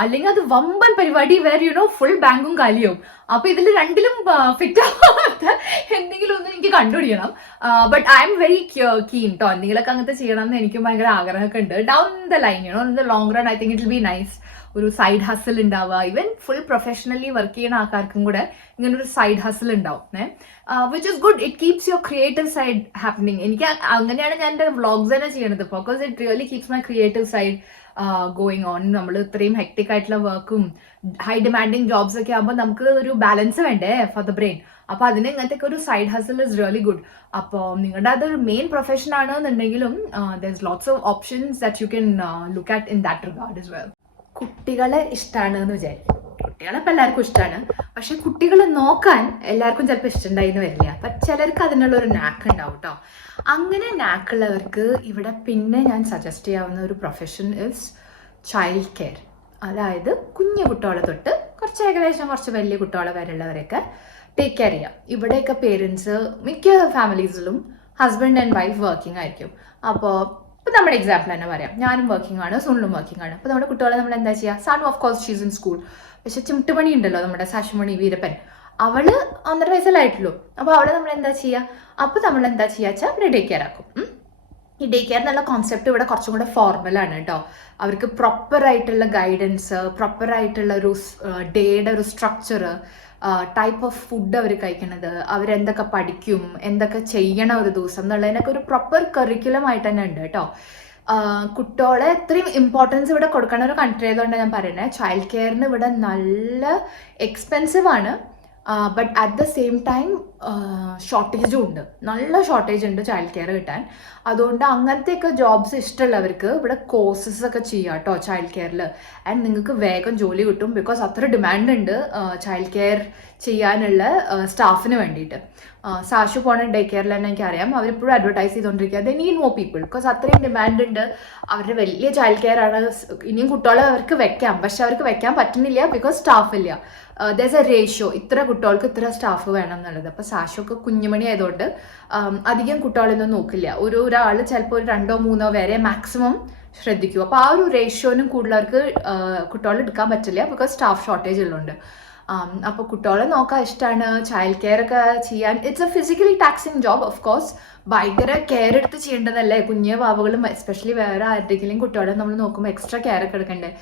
അല്ലെങ്കിൽ അത് വമ്പൻ പരിപാടി വേർ ഫുൾ ബാങ്കും കാലിയാവും. അപ്പൊ ഇതിൽ രണ്ടിലും ഫിറ്റ് ആവാത്ത എന്തെങ്കിലും ഒന്നും എനിക്ക് കണ്ടുപിടിക്കണം. But I'm very keen കേട്ടോ, എന്തെങ്കിലുമൊക്കെ അങ്ങനത്തെ ചെയ്യണം എന്ന് എനിക്കും ഭയങ്കര ആഗ്രഹമൊക്കെ ഉണ്ട്. Down the line in the long run I think it will be nice. ഒരു സൈഡ് ഹസിൽ ഉണ്ടാവുക. ഈവൻ ഫുൾ പ്രൊഫഷണലി വർക്ക് ചെയ്യുന്ന ആൾക്കാർക്കും കൂടെ ഇങ്ങനെ ഒരു സൈഡ് ഹസിൽ ഉണ്ടാവും. Which is good. It keeps your creative side happening. എനിക്ക് അങ്ങനെയാണ് ഞാൻ എൻ്റെ വ്ളോഗ്സ് തന്നെ ചെയ്യണത്. Because it really keeps my creative side going on. നമ്മൾ ഇത്രയും ഹെക്ടിക് ആയിട്ടുള്ള വർക്കും ഹൈ ഡിമാൻഡിങ് ജോബ്സ് ഒക്കെ ആകുമ്പോൾ നമുക്ക് ഒരു ബാലൻസ് വേണ്ടേ ഫോർ ദ ബ്രെയിൻ. അപ്പൊ അതിന് ഇങ്ങനത്തെ ഒരു സൈഡ് ഹസൽ ഇസ് റിയലി ഗുഡ്. അപ്പോൾ നിങ്ങളുടെ അതൊരു മെയിൻ പ്രൊഫഷൻ ആണെന്നുണ്ടെങ്കിലും there is lots of options that you can look at in that regard is well. കുട്ടികളെ ഇഷ്ടമാണ് എന്ന് വിചാരിക്കും. കുട്ടികളെ ഇപ്പം എല്ലാവർക്കും ഇഷ്ടമാണ്. പക്ഷെ കുട്ടികളെ നോക്കാൻ എല്ലാവർക്കും ചിലപ്പോൾ ഇഷ്ടമുണ്ടായിന്ന് വരില്ല. അപ്പം ചിലർക്ക് അതിനുള്ള ഒരു നാക്ക് ഉണ്ടാവും കേട്ടോ. അങ്ങനെ നാക്കുള്ളവർക്ക് ഇവിടെ പിന്നെ ഞാൻ സജസ്റ്റ് ചെയ്യാവുന്ന ഒരു പ്രൊഫഷൻ ഇസ് ചൈൽഡ് കെയർ. അതായത് കുഞ്ഞു കുട്ടികളെ തൊട്ട് ഏകദേശം കുറച്ച് വലിയ കുട്ടികളെ വരെയുള്ളവരെയൊക്കെ ടേക്ക് കെയർ ചെയ്യാം. ഇവിടെയൊക്കെ പേരൻസ് മിക്ക ഫാമിലീസിലും ഹസ്ബൻഡ് ആൻഡ് വൈഫ് വർക്കിംഗ് ആയിരിക്കും. അപ്പോൾ ഇപ്പം നമ്മുടെ എക്സാമ്പിൾ തന്നെ പറയാം, ഞാനും വർക്കിംഗ് ആണ്, സുനിലും വർക്കിംഗ് ആണ്. അപ്പോൾ നമ്മുടെ കുട്ടികളെ നമ്മൾ എന്താ ചെയ്യുക? Son of course she's in school. പക്ഷെ ചിമിട്ടുമണി ഉണ്ടല്ലോ, നമ്മുടെ സാഷുമണി വീരപ്പൻ, അവള് 1.5 വയസ്സല്ലായിട്ടുള്ളൂ. അപ്പോൾ അവളെ നമ്മൾ എന്താ ചെയ്യുക? അപ്പോൾ നമ്മൾ എന്താ ചെയ്യുക വെച്ചാൽ അവിടെ ഡേ കെയർ ആക്കും. ഈ ഡേ കെയർ എന്നുള്ള കോൺസെപ്റ്റ് ഇവിടെ കുറച്ചും കൂടെ ഫോർമലാണ് കേട്ടോ. അവർക്ക് പ്രോപ്പറായിട്ടുള്ള ഗൈഡൻസ്, പ്രോപ്പറായിട്ടുള്ള ഒരു ഡേയുടെ ഒരു സ്ട്രക്ചർ, ടൈപ്പ് ഓഫ് ഫുഡ് അവർ കഴിക്കണത്, അവരെന്തൊക്കെ പഠിക്കും, എന്തൊക്കെ ചെയ്യണം ഒരു ദിവസം എന്നുള്ളതിനൊക്കെ ഒരു പ്രോപ്പർ കരിക്കുലം ആയിട്ട് തന്നെ ഉണ്ട് കേട്ടോ. കുട്ടികളെ ഇത്രയും ഇമ്പോർട്ടൻസ് ഇവിടെ കൊടുക്കണ ഒരു കൺട്രി ആയതുകൊണ്ട് ഞാൻ പറയുന്നത്. ചൈൽഡ് കെയറിന് ഇവിടെ നല്ല എക്സ്പെൻസീവ് ആണ്. But at the same time ഷോർട്ടേജും ഉണ്ട്, നല്ല ഷോർട്ടേജ് ഉണ്ട് ചൈൽഡ് കെയർ കിട്ടാൻ. അതുകൊണ്ട് അങ്ങനത്തെയൊക്കെ ജോബ്സ് ഇഷ്ടമുള്ളവർക്ക് ഇവിടെ കോഴ്സസ് ഒക്കെ ചെയ്യാം കേട്ടോ ചൈൽഡ് കെയറിൽ. ആൻഡ് നിങ്ങൾക്ക് വേഗം ജോലി കിട്ടും. ബിക്കോസ് അത്ര ഡിമാൻഡ് ഉണ്ട് ചൈൽഡ് കെയർ ചെയ്യാനുള്ള സ്റ്റാഫിന് വേണ്ടിയിട്ട്. സാഷു പോണ ഡേ കെയറിൽ തന്നെ എനിക്കറിയാം, അവരിപ്പോഴും അഡ്വർടൈസ് ചെയ്തുകൊണ്ടിരിക്കുക. They need more people. Because അത്രയും ഡിമാൻഡ് ഉണ്ട്. അവരുടെ വലിയ ചൈൽഡ് കെയർ ആണ്. ഇനിയും കുട്ടികളെ അവർക്ക് വെക്കാം, പക്ഷെ അവർക്ക് വെക്കാൻ പറ്റുന്നില്ല ബിക്കോസ് സ്റ്റാഫ് ഇല്ല. ദർസ് എ റേഷ്യോ, ഇത്ര കുട്ടികൾക്ക് ഇത്ര സ്റ്റാഫ് വേണം എന്നുള്ളത്. അപ്പോൾ സാഷൊക്കെ കുഞ്ഞുമണി ആയതുകൊണ്ട് അധികം കുട്ടികളൊന്നും നോക്കില്ല. ഒരാൾ ചിലപ്പോൾ ഒരു 2 or 3 വരെ മാക്സിമം ശ്രദ്ധിക്കും. അപ്പോൾ ആ ഒരു റേഷ്യോനും കൂടുതലവർക്ക് കുട്ടികളെ എടുക്കാൻ പറ്റില്ല ബിക്കോസ് സ്റ്റാഫ് ഷോർട്ടേജ് ഉള്ളതുകൊണ്ട്. അപ്പോൾ കുട്ടികളെ നോക്കാൻ ഇഷ്ടമാണ്, ചൈൽഡ് കെയർ ഒക്കെ ചെയ്യാൻ. It's A physically taxing job of course. ഭയങ്കര കെയർ എടുത്ത് ചെയ്യേണ്ടതല്ലേ, കുഞ്ഞു പാവകളും എസ്പെഷ്യലി വേറെ ആരുടെയെങ്കിലും കുട്ടികളെ നമ്മൾ നോക്കുമ്പോൾ എക്സ്ട്രാ കെയർ ഒക്കെ എടുക്കണ്ടേ.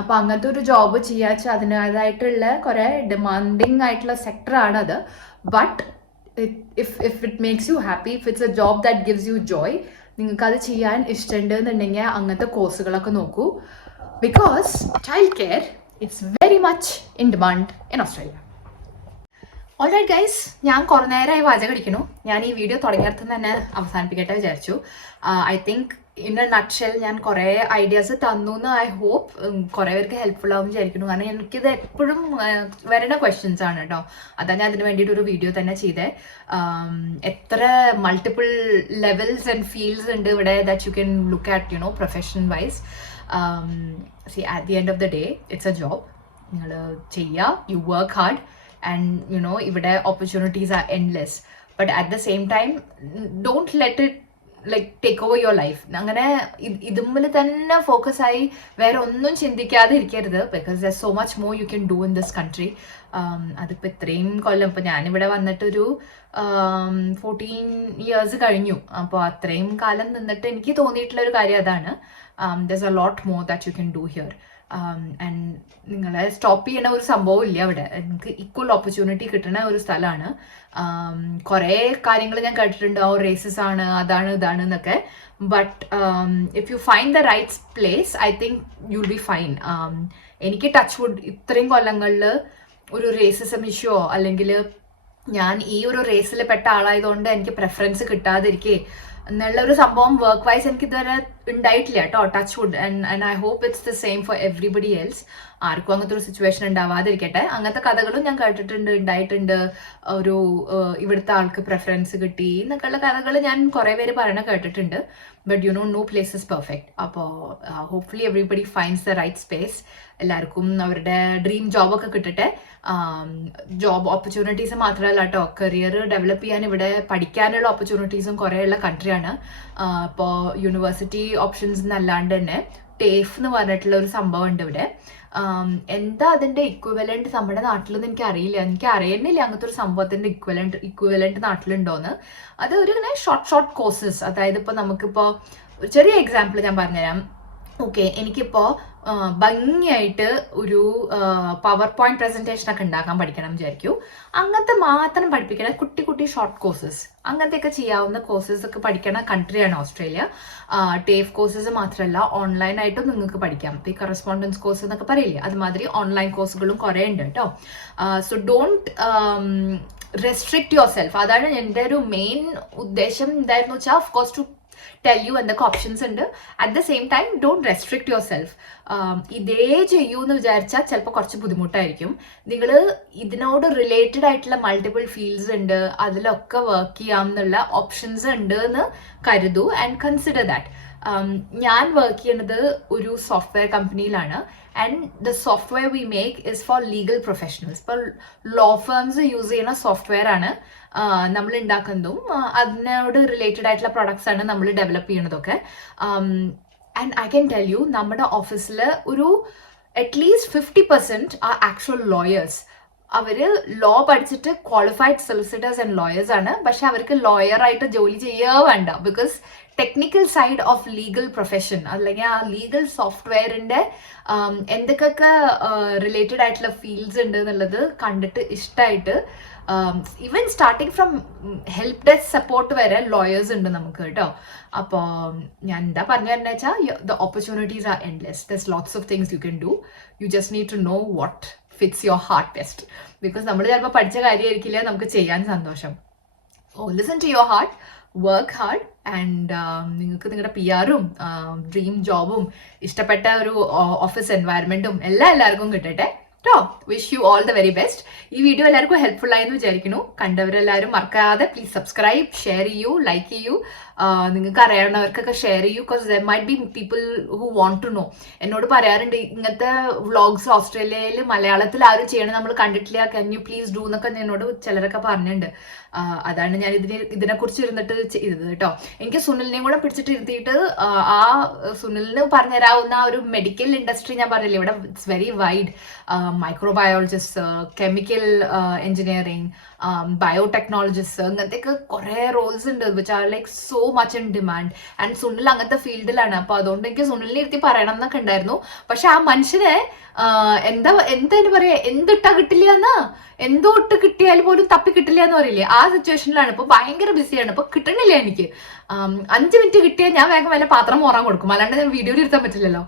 അപ്പോൾ അങ്ങനത്തെ ഒരു ജോബ് ചെയ്യാ വെച്ചാൽ അതിൻ്റേതായിട്ടുള്ള കുറേ ഡിമാൻഡിങ് ആയിട്ടുള്ള സെക്ടറാണ് അത്. But if it makes you happy, if it's a job that gives you joy, നിങ്ങൾക്ക് അത് ചെയ്യാൻ ഇഷ്ടമുണ്ട് എന്നുണ്ടെങ്കിൽ അങ്ങനത്തെ കോഴ്സുകളൊക്കെ നോക്കൂ. Because child care it's very much in demand in Australia. Alright guys, ഞാൻ കുറേ നേരമായി വാചകം അടിക്കണു. ഞാൻ ഈ വീഡിയോ തുടങ്ങിയിടത്തുനിന്ന് തന്നെ അവസാനിപ്പിക്കട്ടെ വിചാരിച്ചു. I think in A nutshell ഞാൻ കുറേ ഐഡിയാസ് തന്നു എന്ന് ഐ ഹോപ്പ് കുറേ പേർക്ക് ഹെൽപ്ഫുൾ ആവും വിചാരിക്കുന്നു. കാരണം എനിക്കിത് എപ്പോഴും വരുന്ന ക്വസ്റ്റ്യൻസ് ആണ് കേട്ടോ. അതാണ് ഞാൻ അതിന് വേണ്ടിയിട്ട് ഒരു വീഡിയോ തന്നെ ചെയ്തേ. എത്ര മൾട്ടിപ്പിൾ ലെവൽസ് ആൻഡ് ഫീൽഡ്സ് ഉണ്ട് ഇവിടെ that you can look at profession wise. See at the end of the day it's a job. നിങ്ങൾ ചെയ്യുക, യു വർക്ക് ഹാർഡ് and ഇവിടെ opportunities are endless, but at the same time don't let it like take over your life. അങ്ങനെ ഇതുമ്മിൽ തന്നെ focus ആയി വേറെ ഒന്നും ചിന്തിക്കാതെ ഇരിക്കരുത്. Because there's so much more you can do in this country. അതിപ്പോൾ ഇത്രയും കൊല്ലം, ഇപ്പോൾ ഞാനിവിടെ വന്നിട്ടൊരു 14 years കഴിഞ്ഞു. അപ്പോൾ അത്രയും കാലം നിന്നിട്ട് എനിക്ക് തോന്നിയിട്ടുള്ള ഒരു കാര്യം അതാണ്. there's a lot more that you can do here. And നിങ്ങളെ സ്റ്റോപ്പ് ചെയ്യണ ഒരു സംഭവം ഇല്ല അവിടെ. നിങ്ങൾക്ക് ഈക്വൽ ഓപ്പർച്യൂണിറ്റി കിട്ടുന്ന ഒരു സ്ഥലമാണ്. കുറേ കാര്യങ്ങൾ ഞാൻ കേട്ടിട്ടുണ്ട്, റേസസ് ആണ്, അതാണ് ഇതാണ് എന്നൊക്കെ. But if you find the right place I think you will be fine. എനിക്ക് ടച്ച് വുഡ് ഇത്രയും കൊല്ലങ്ങളിൽ ഒരു റേസിസം ഇഷ്യൂയോ അല്ലെങ്കിൽ ഞാൻ ഈ ഒരു റേസിൽ പെട്ട ആളായതുകൊണ്ട് എനിക്ക് പ്രെഫറൻസ് കിട്ടാതിരിക്കേ എന്നുള്ള ഒരു സംഭവം വർക്ക് വൈസ് എനിക്ക് ഇതുവരെ ഉണ്ടായിട്ടില്ല കേട്ടോ, touch wood. And I hope it's the same for everybody else. ആർക്കും അങ്ങനത്തെ ഒരു സിറ്റുവേഷൻ ഉണ്ടാവാതിരിക്കട്ടെ. അങ്ങനത്തെ കഥകളും ഞാൻ കേട്ടിട്ടുണ്ട്, ഉണ്ടായിട്ടുണ്ട്. ഒരു ഇവിടുത്തെ ആൾക്ക് പ്രെഫറൻസ് കിട്ടി എന്നൊക്കെയുള്ള കഥകൾ ഞാൻ കുറേ പേര് പറയണ കേട്ടിട്ടുണ്ട്. But no place is perfect. അപ്പോൾ hopefully everybody finds the right space. എല്ലാവർക്കും അവരുടെ ഡ്രീം ജോബൊക്കെ കിട്ടട്ടെ. ജോബ് ഓപ്പർച്യൂണിറ്റീസ് മാത്രമല്ല കേട്ടോ, കരിയർ ഡെവലപ്പ് ചെയ്യാൻ ഇവിടെ പഠിക്കാനുള്ള ഓപ്പർച്യൂണിറ്റീസും കുറേ ഉള്ള കൺട്രിയാണ്. ഇപ്പോൾ യൂണിവേഴ്സിറ്റി ഓപ്ഷൻസ് എന്നല്ലാണ്ട് തന്നെ ടേഫ് എന്ന് പറഞ്ഞിട്ടുള്ള ഒരു സംഭവം ഉണ്ട് ഇവിടെ. എന്താ അതിൻ്റെ ഇക്വലന്റ് നമ്മുടെ നാട്ടിലൊന്നും എനിക്ക് അറിയില്ല. എനിക്ക് അറിയുന്നില്ല അങ്ങനത്തെ ഒരു സംഭവത്തിൻ്റെ ഇക്വലന്റ് നാട്ടിലുണ്ടോയെന്ന്. അത് ഒരു ഇങ്ങനെ ഷോർട്ട് കോഴ്സസ്. അതായത് ഇപ്പോൾ നമുക്കിപ്പോൾ ഒരു ചെറിയ എക്സാമ്പിൾ ഞാൻ പറഞ്ഞുതരാം. ഓക്കെ, എനിക്കിപ്പോൾ ഭംഗിയായിട്ട് ഒരു പവർ പോയിന്റ് പ്രസൻറ്റേഷൻ ഒക്കെ ഉണ്ടാക്കാൻ പഠിക്കണം വിചാരിക്കൂ. അങ്ങനത്തെ മാത്രം പഠിപ്പിക്കണ കുട്ടി ഷോർട്ട് കോഴ്സസ്, അങ്ങനത്തെയൊക്കെ ചെയ്യാവുന്ന കോഴ്സസ് ഒക്കെ പഠിക്കണ കൺട്രിയാണ് ഓസ്ട്രേലിയ. ടേഫ് കോഴ്സസ് മാത്രമല്ല, ഓൺലൈനായിട്ടും നിങ്ങൾക്ക് പഠിക്കാം. ഇപ്പോൾ ഈ കറസ്പോണ്ടൻസ് കോഴ്സ് എന്നൊക്കെ പറയില്ലേ, അതുമാതിരി ഓൺലൈൻ കോഴ്സുകളും കുറേ ഉണ്ട് കേട്ടോ. So don't restrict your self. അതാണ് എൻ്റെ ഒരു മെയിൻ ഉദ്ദേശം. എന്തായിരുന്നു വെച്ചാൽ of course to tell you എന്തൊക്കെ ഓപ്ഷൻസ് ഉണ്ട്. At the same time don't restrict your self. ഇതേ ചെയ്യൂ എന്ന് വിചാരിച്ചാൽ ചിലപ്പോൾ കുറച്ച് ബുദ്ധിമുട്ടായിരിക്കും. നിങ്ങൾ ഇതിനോട് റിലേറ്റഡ് ആയിട്ടുള്ള മൾട്ടിപ്പിൾ ഫീൽഡ്സ് ഉണ്ട്, അതിലൊക്കെ വർക്ക് ചെയ്യാം എന്നുള്ള ഓപ്ഷൻസ് ഉണ്ട് എന്ന് കരുതൂ. And consider that. ഞാൻ വർക്ക് ചെയ്യുന്നത് ഒരു സോഫ്റ്റ്വെയർ കമ്പനിയിലാണ്. And the software we make is for legal professionals. ഇപ്പോൾ ലോ ഫേംസ് യൂസ് ചെയ്യുന്ന സോഫ്റ്റ്വെയർ ആണ് നമ്മൾ ഉണ്ടാക്കുന്നതും. അതിനോട് റിലേറ്റഡ് ആയിട്ടുള്ള പ്രൊഡക്ട്സ് ആണ് നമ്മൾ ഡെവലപ്പ് ചെയ്യുന്നതൊക്കെ. And I can tell you, നമ്മുടെ ഓഫീസിൽ ഒരു അറ്റ്ലീസ്റ്റ് 50% ആ ആക്ച്വൽ ലോയേഴ്സ്. അവർ ലോ പഠിച്ചിട്ട് ക്വാളിഫൈഡ് സൊളിസിറ്റേഴ്സ് ആൻഡ് ലോയേഴ്സ് ആണ്. പക്ഷെ അവർക്ക് ലോയറായിട്ട് ജോലി ചെയ്യുക വേണ്ട. Because technical side of legal profession അല്ലെങ്കിൽ ആ ലീഗൽ സോഫ്റ്റ്വെയറിൻ്റെ എന്തൊക്കെ റിലേറ്റഡ് ആയിട്ടുള്ള ഫീൽഡ്സ് ഉണ്ട് എന്നുള്ളത് കണ്ടിട്ട് ഇഷ്ടമായിട്ട് even starting from help desk support വരെ ലോയേഴ്സ് ഉണ്ട് നമുക്ക് കേട്ടോ. അപ്പോൾ ഞാൻ എന്താ പറഞ്ഞു തരുന്നത് വെച്ചാൽ the opportunities are endless. There's lots of things you can do. You just need to know what fits your heart best. Because നമ്മൾ ചിലപ്പോൾ പഠിച്ച കാര്യമായിരിക്കില്ല നമുക്ക് ചെയ്യാൻ സന്തോഷം. Oh listen to your heart, work hard. And നിങ്ങൾക്ക് നിങ്ങളുടെ PR-ഉം ഡ്രീം ജോബും ഇഷ്ടപ്പെട്ട ഒരു ഓഫീസ് എൻവയറമെൻറ്റും എല്ലാവർക്കും കിട്ടട്ടെ കേട്ടോ. Wish you all the very best. ഈ വീഡിയോ എല്ലാവർക്കും ഹെൽപ്ഫുൾ ആയെന്ന് വിചാരിക്കുന്നു. കണ്ടവരെല്ലാവരും മറക്കാതെ പ്ലീസ് സബ്സ്ക്രൈബ്, ഷെയർ ചെയ്യൂ, ലൈക്ക് ചെയ്യൂ. നിങ്ങൾക്ക് അറിയാവുന്നവർക്കൊക്കെ ഷെയർ ചെയ്യൂ. Because there might be people who want to know. എന്നോട് പറയാറുണ്ട് ഇങ്ങനത്തെ വ്ളോഗ്സ് ഓസ്ട്രേലിയയിൽ മലയാളത്തിൽ ആരും ചെയ്യണം നമ്മൾ കണ്ടിട്ടില്ല, ക്യാൻ യു പ്ലീസ് ഡു എന്നൊക്കെ എന്നോട് ചിലരൊക്കെ പറഞ്ഞിട്ടുണ്ട്. അതാണ് ഞാൻ ഇതിനെക്കുറിച്ച് ഇരുന്നിട്ട് ചെയ്തത് കേട്ടോ. എനിക്ക് സുനിലിനെയും കൂടെ പിടിച്ചിട്ട് ഇരുത്തിയിട്ട് സുനിലിന് പറഞ്ഞുതരാവുന്ന ഒരു മെഡിക്കൽ ഇൻഡസ്ട്രി ഞാൻ പറഞ്ഞില്ലേ ഇവിടെ it's very wide. Microbiologist, chemical engineering, biotechnologist, അങ്ങനത്തെയൊക്കെ കുറേ റോൾസ് ഉണ്ട് which are like so much in demand. And Sunil അങ്ങനത്തെ ഫീൽഡിലാണ്. അപ്പോൾ അതുകൊണ്ട് എനിക്ക് സുനിലിനെ ഇരുത്തി പറയണം എന്നൊക്കെ ഉണ്ടായിരുന്നു. പക്ഷെ ആ മനുഷ്യനെ എന്താ പറയാ, എന്തിട്ടാ കിട്ടില്ല എന്നാ, എന്തോ ഇട്ട് കിട്ടിയാൽ പോലും തപ്പി കിട്ടില്ല എന്ന് പറയില്ലേ, ആ സിറ്റുവേഷനിലാണ്. ഇപ്പൊ ഭയങ്കര ബിസിയാണ്, ഇപ്പൊ കിട്ടണില്ല എനിക്ക്. 5 മിനിറ്റ് കിട്ടിയാൽ ഞാൻ വേഗം വല്ല പാത്രം മോറാൻ കൊടുക്കും, അല്ലാണ്ട് ഞാൻ വീഡിയോയിൽ ഇരുത്താൻ പറ്റില്ലല്ലോ.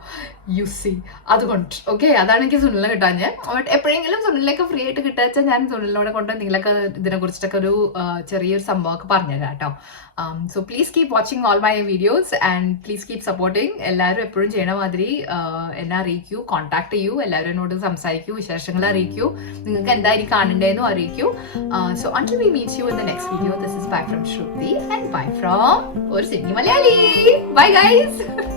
യു സി അതുകൊണ്ട് ഓക്കെ, അതാണ് എനിക്ക് സുനിലിനെ കിട്ടാഞ്ഞ്. ബട്ട് എപ്പോഴെങ്കിലും സുനിലിനൊക്കെ ഫ്രീ ആയിട്ട് കിട്ടാച്ചാൽ ഞാൻ സുനിലിനോടെ കൊണ്ട് നിങ്ങളൊക്കെ ഇതിനെ കുറിച്ചിട്ടൊക്കെ ഒരു ചെറിയൊരു സംഭവമൊക്കെ പറഞ്ഞുതരാം കേട്ടോ. So please keep watching all my videos and please keep supporting. എല്ലാവരും എപ്പോഴും ചെയ്യണ മാതിരി എന്നെ അറിയിക്കൂ, കോൺടാക്ട് ചെയ്യൂ, എല്ലാവരും എന്നോട് സംസാരിക്കൂ, വിശേഷങ്ങൾ അറിയിക്കൂ, നിങ്ങൾക്ക് എന്തായിരിക്കും കാണണ്ടേന്നും അറിയിക്കൂ. So until we meet you in the next video, this is bye from Shruti and bye from ഒരു സിഡ്നി മലയാളി. Bye guys.